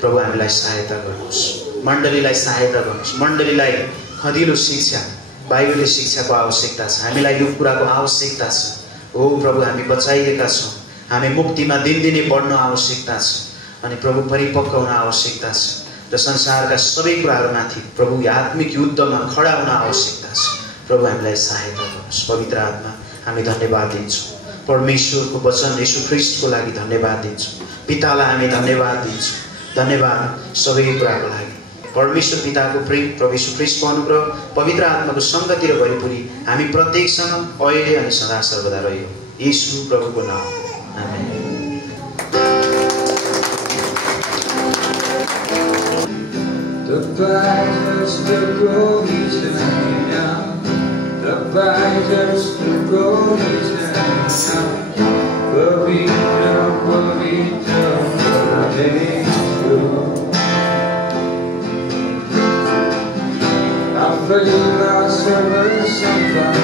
प्रभु, हामीलाई सहायता गर्नुहोस्। मण्डलीलाई सहायता गर्नुहोस्। मण्डलीलाई खँदिलो शिक्षा, बाइबलीय शिक्षाको आवश्यकता छ। हामीलाई यो कुराको आवश्यकता छ। हो प्रभु, हामी बचाइएका छौँ। हामी मुक्तिमा दिनदिनै बढ्न आवश्यकता छ। अनि प्रभु, परिपक्व हुन आवश्यकता छ र संसारका सबै कुराहरूमाथि प्रभु आत्मिक युद्धमा खडा हुन आवश्यकता छ। प्रभु, हामीलाई सहायता गर्नुहोस्। पवित्र आत्मा, हामी धन्यवाद दिन्छौँ। परमेश्वरको वचन यीशु ख्रीष्टको लागि धन्यवाद दिन्छौँ। पितालाई हामी धन्यवाद दिन्छौँ। धन्यवाद सबै कुराको लागि। परमेश्वर पिताको प्रेम, प्रभु यीशु ख्रीष्टको अनुग्रह, पवित्र आत्माको सङ्गति र भरिपुरी हामी प्रत्येकसँग अहिले अनि सदा सर्वदा रह्यो। यीशु प्रभुको नाम। आमेन। The fighters, the goalies, the now. The fighters, the goalies, the now. Pavitra, I feel myself sometimes.